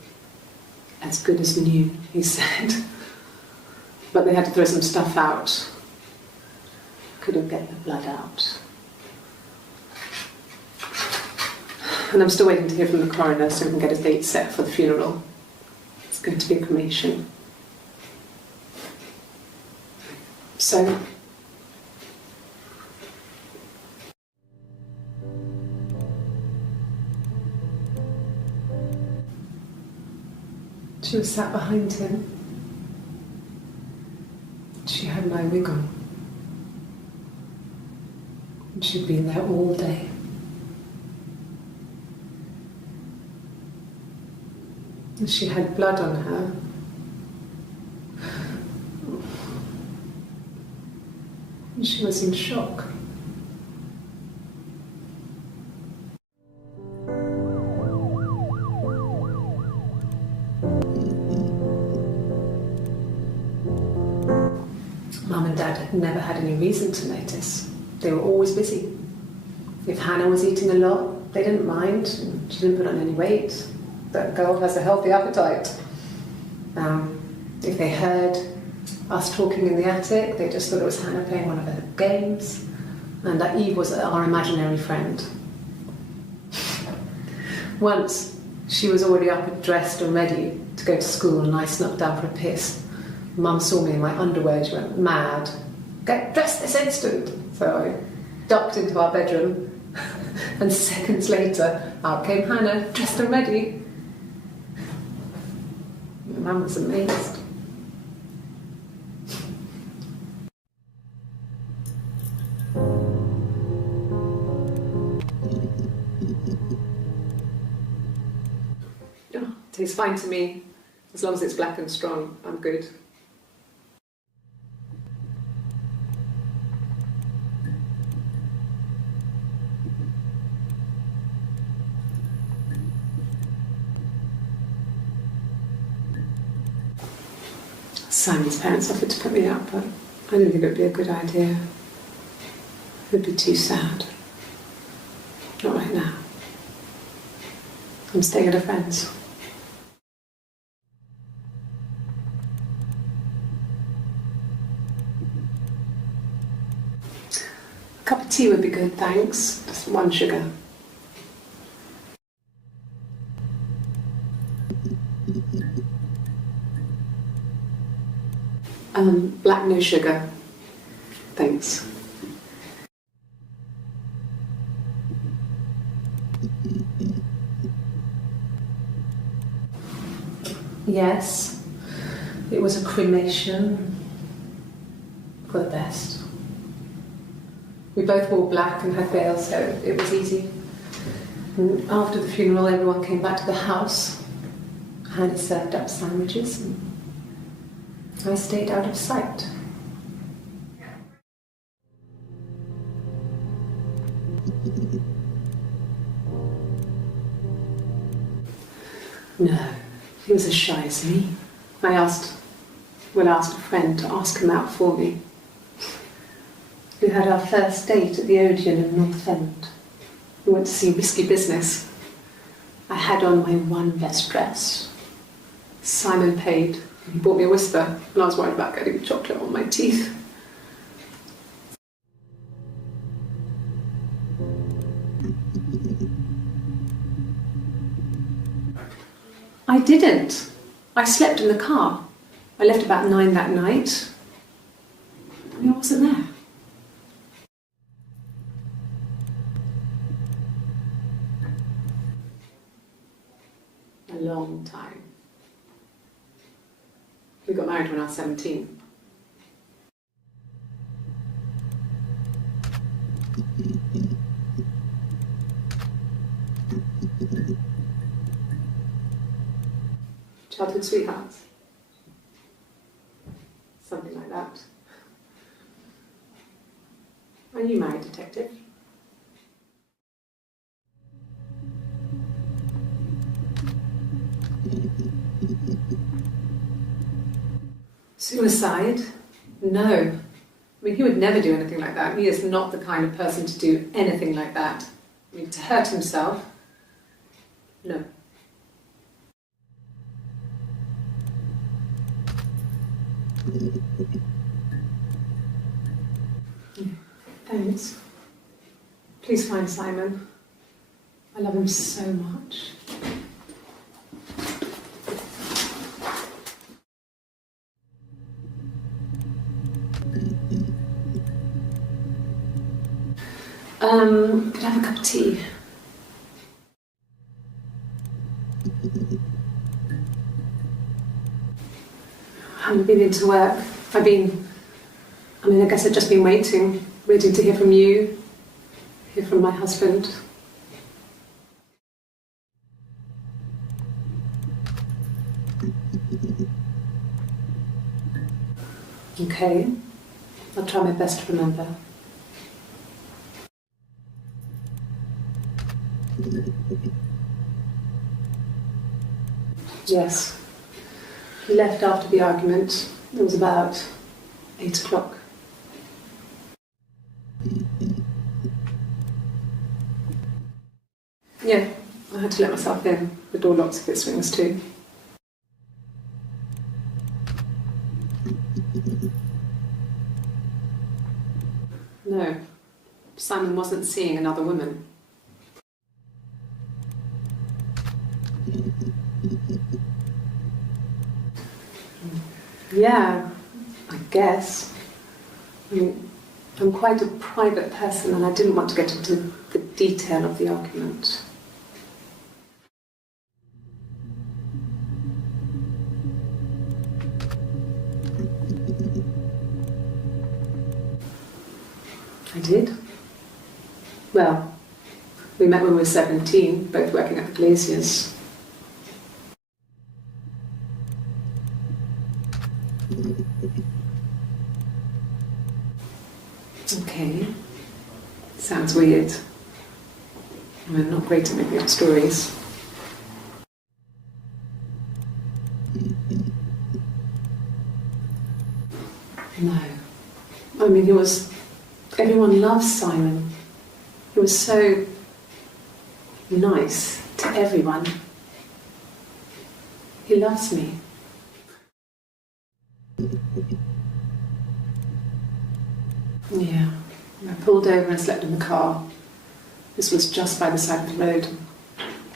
as good as new, he said. But they had to throw some stuff out. Couldn't get the blood out. And I'm still waiting to hear from the coroner so we can get a date set for the funeral. It's going to be a cremation. So, she was sat behind him. She had my wig on. And she'd been there all day. And she had blood on her. And she was in shock. Mum and Dad had never had any reason to notice. They were always busy. If Hannah was eating a lot, they didn't mind. She didn't put on any weight. That girl has a healthy appetite. If they heard us talking in the attic, they just thought it was Hannah playing one of her games, and that Eve was our imaginary friend. Once, she was already up and dressed and ready to go to school, and I snuck down for a piss. Mum saw me in my underwear and she went mad. Get dressed this instant! So I ducked into our bedroom, and seconds later, out came Hannah, dressed and ready. Mum was amazed. Oh, tastes fine to me. As long as it's black and strong, I'm good. Simon's parents offered to put me up, but I didn't think it would be a good idea. It would be too sad. Not right now. I'm staying at a friend's. A cup of tea would be good, thanks. Just 1 sugar. Black, no sugar. Thanks. Yes, it was a cremation for the best. We both wore black and had veils, so it was easy. And after the funeral, everyone came back to the house. Hannah served up sandwiches, and I stayed out of sight. No, he was as shy as me. I asked a friend to ask him out for me. We had our first date at the Odeon in North End. We went to see Risky Business. I had on my one best dress. Simon paid, and he bought me a whisper, and I was worried about getting chocolate on my teeth. I didn't. I slept in the car. I left about 9 that night. And he wasn't there. A long time. We got married when I was 17. Childhood sweethearts. Something like that. Are you married, detective? Suicide? No. I mean, he would never do anything like that. He is not the kind of person to do anything like that. I mean, to hurt himself? No. Thanks. Please find Simon. I love him so much. Could I have a cup of tea? I haven't been into work. I guess I've just been waiting to hear from you, hear from my husband. Okay, I'll try my best to remember. Yes, he left after the argument. It was about 8 o'clock. Yeah, I had to let myself in. The door locks if it swings too. No, Simon wasn't seeing another woman. Yeah, I guess. I mean, I'm quite a private person and I didn't want to get into the detail of the argument. I did. Well, we met when we were 17, both working at the Glaziers. Okay. Sounds weird. I'm not great at making up stories. No. I mean, everyone loves Simon. He was so nice to everyone. He loves me. Yeah, I pulled over and slept in the car. This was just by the side of the road.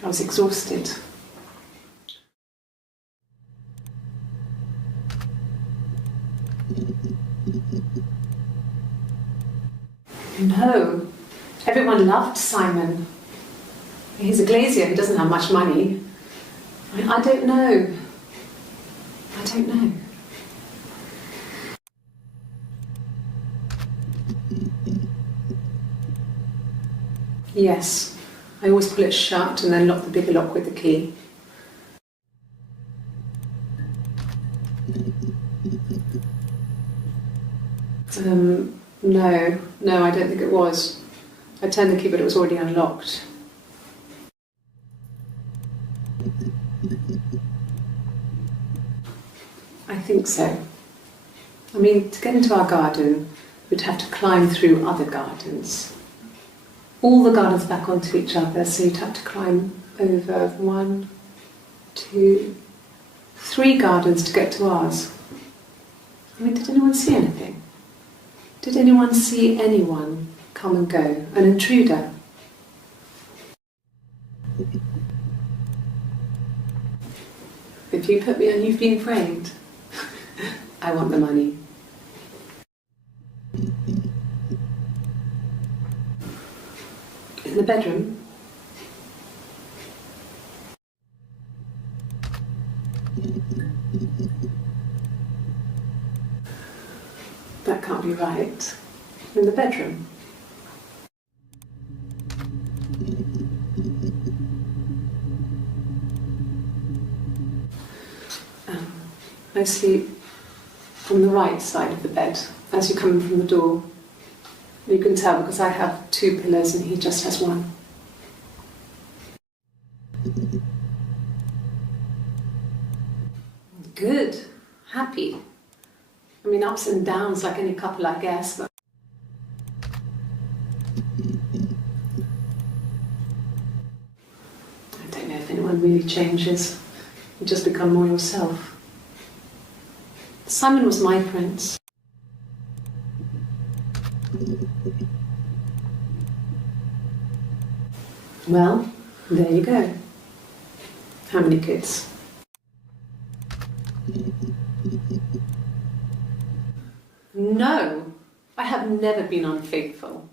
I was exhausted. No, everyone loved Simon. He's a glazier, he doesn't have much money. I don't know. I don't know. Yes, I always pull it shut and then lock the bigger lock with the key. No, I don't think it was. I turned the key, but it was already unlocked. I think so. I mean, to get into our garden, we'd have to climb through other gardens. All the gardens back onto each other, so you'd have to climb over 1, 2, 3 gardens to get to ours. I mean, did anyone see anything? Did anyone see anyone come and go? An intruder? If you put me on, you've been framed. I want the money. In the bedroom? That can't be right. In the bedroom? I sleep on the right side of the bed as you come in from the door. You can tell because I have 2 pillows and he just has 1. Good. Happy. I mean, ups and downs like any couple, I guess, but I don't know if anyone really changes. You just become more yourself. Simon was my prince. Well, there you go. How many kids? No, I have never been unfaithful.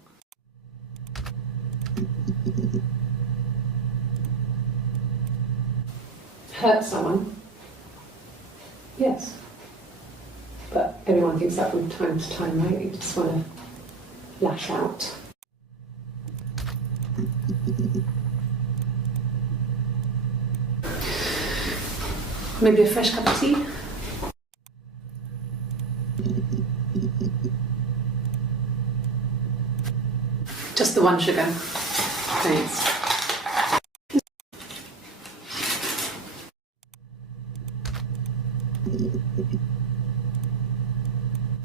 Hurt someone? Yes. But everyone thinks that from time to time, right? You just want to lash out. Maybe a fresh cup of tea? Just the 1 sugar. Thanks.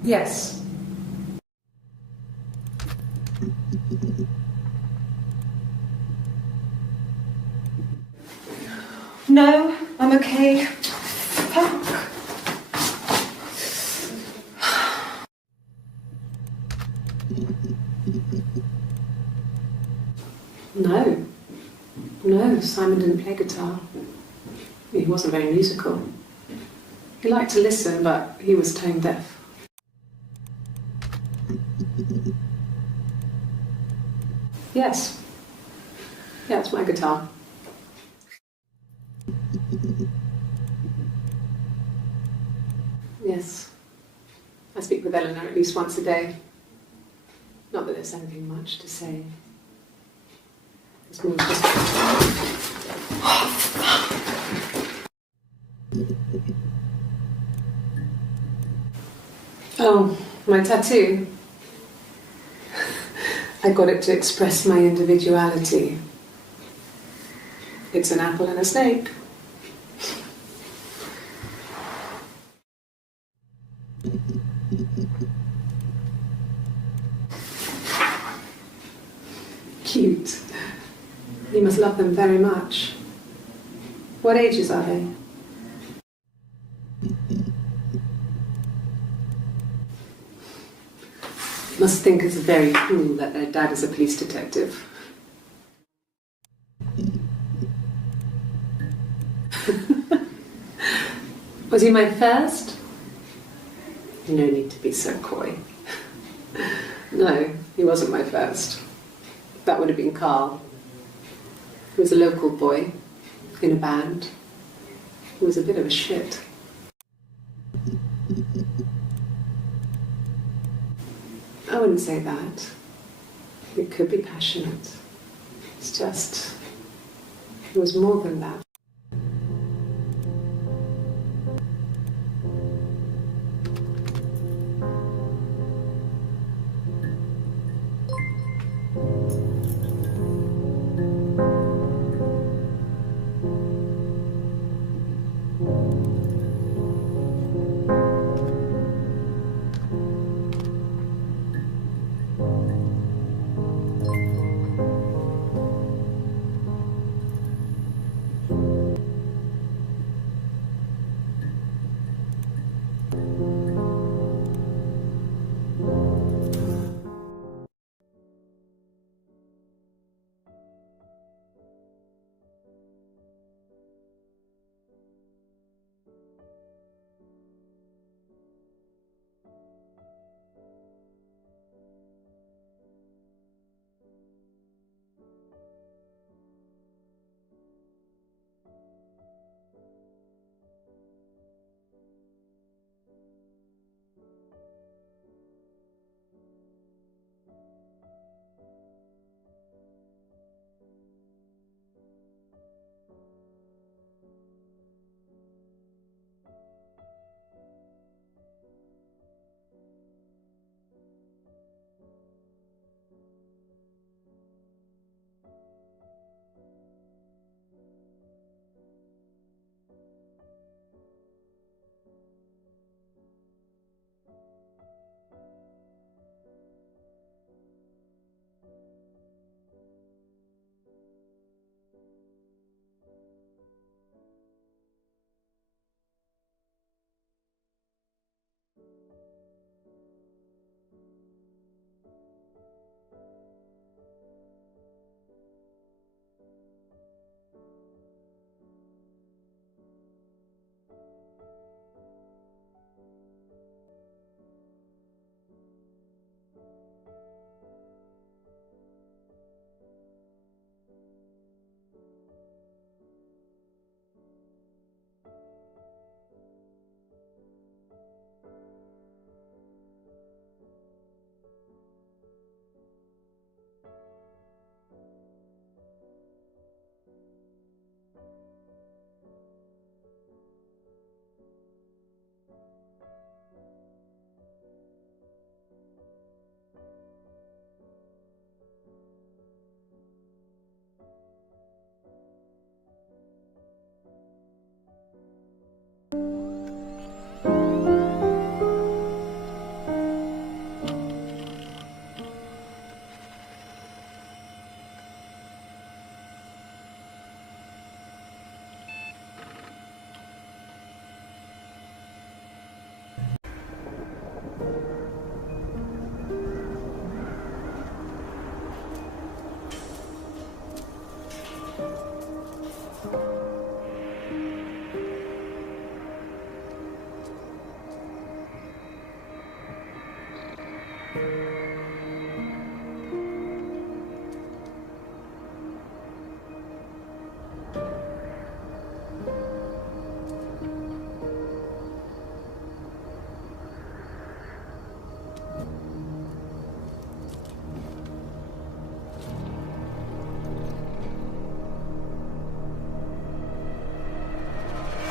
Yes. No, I'm okay. Fuck. No, Simon didn't play guitar. He wasn't very musical. He liked to listen, but he was tone deaf. Yes. Yeah, it's my guitar. Yes. I speak with Eleanor at least once a day. Not that there's anything much to say. It's more just... Oh, my tattoo. I got it to express my individuality. It's an apple and a snake. Cute. You must love them very much. What ages are they? Must think it's very cool that their dad is a police detective. Was he my first? No need to be so coy. No, he wasn't my first. That would have been Carl. He was a local boy in a band. He was a bit of a shit. I wouldn't say that. It could be passionate. It's just, it was more than that.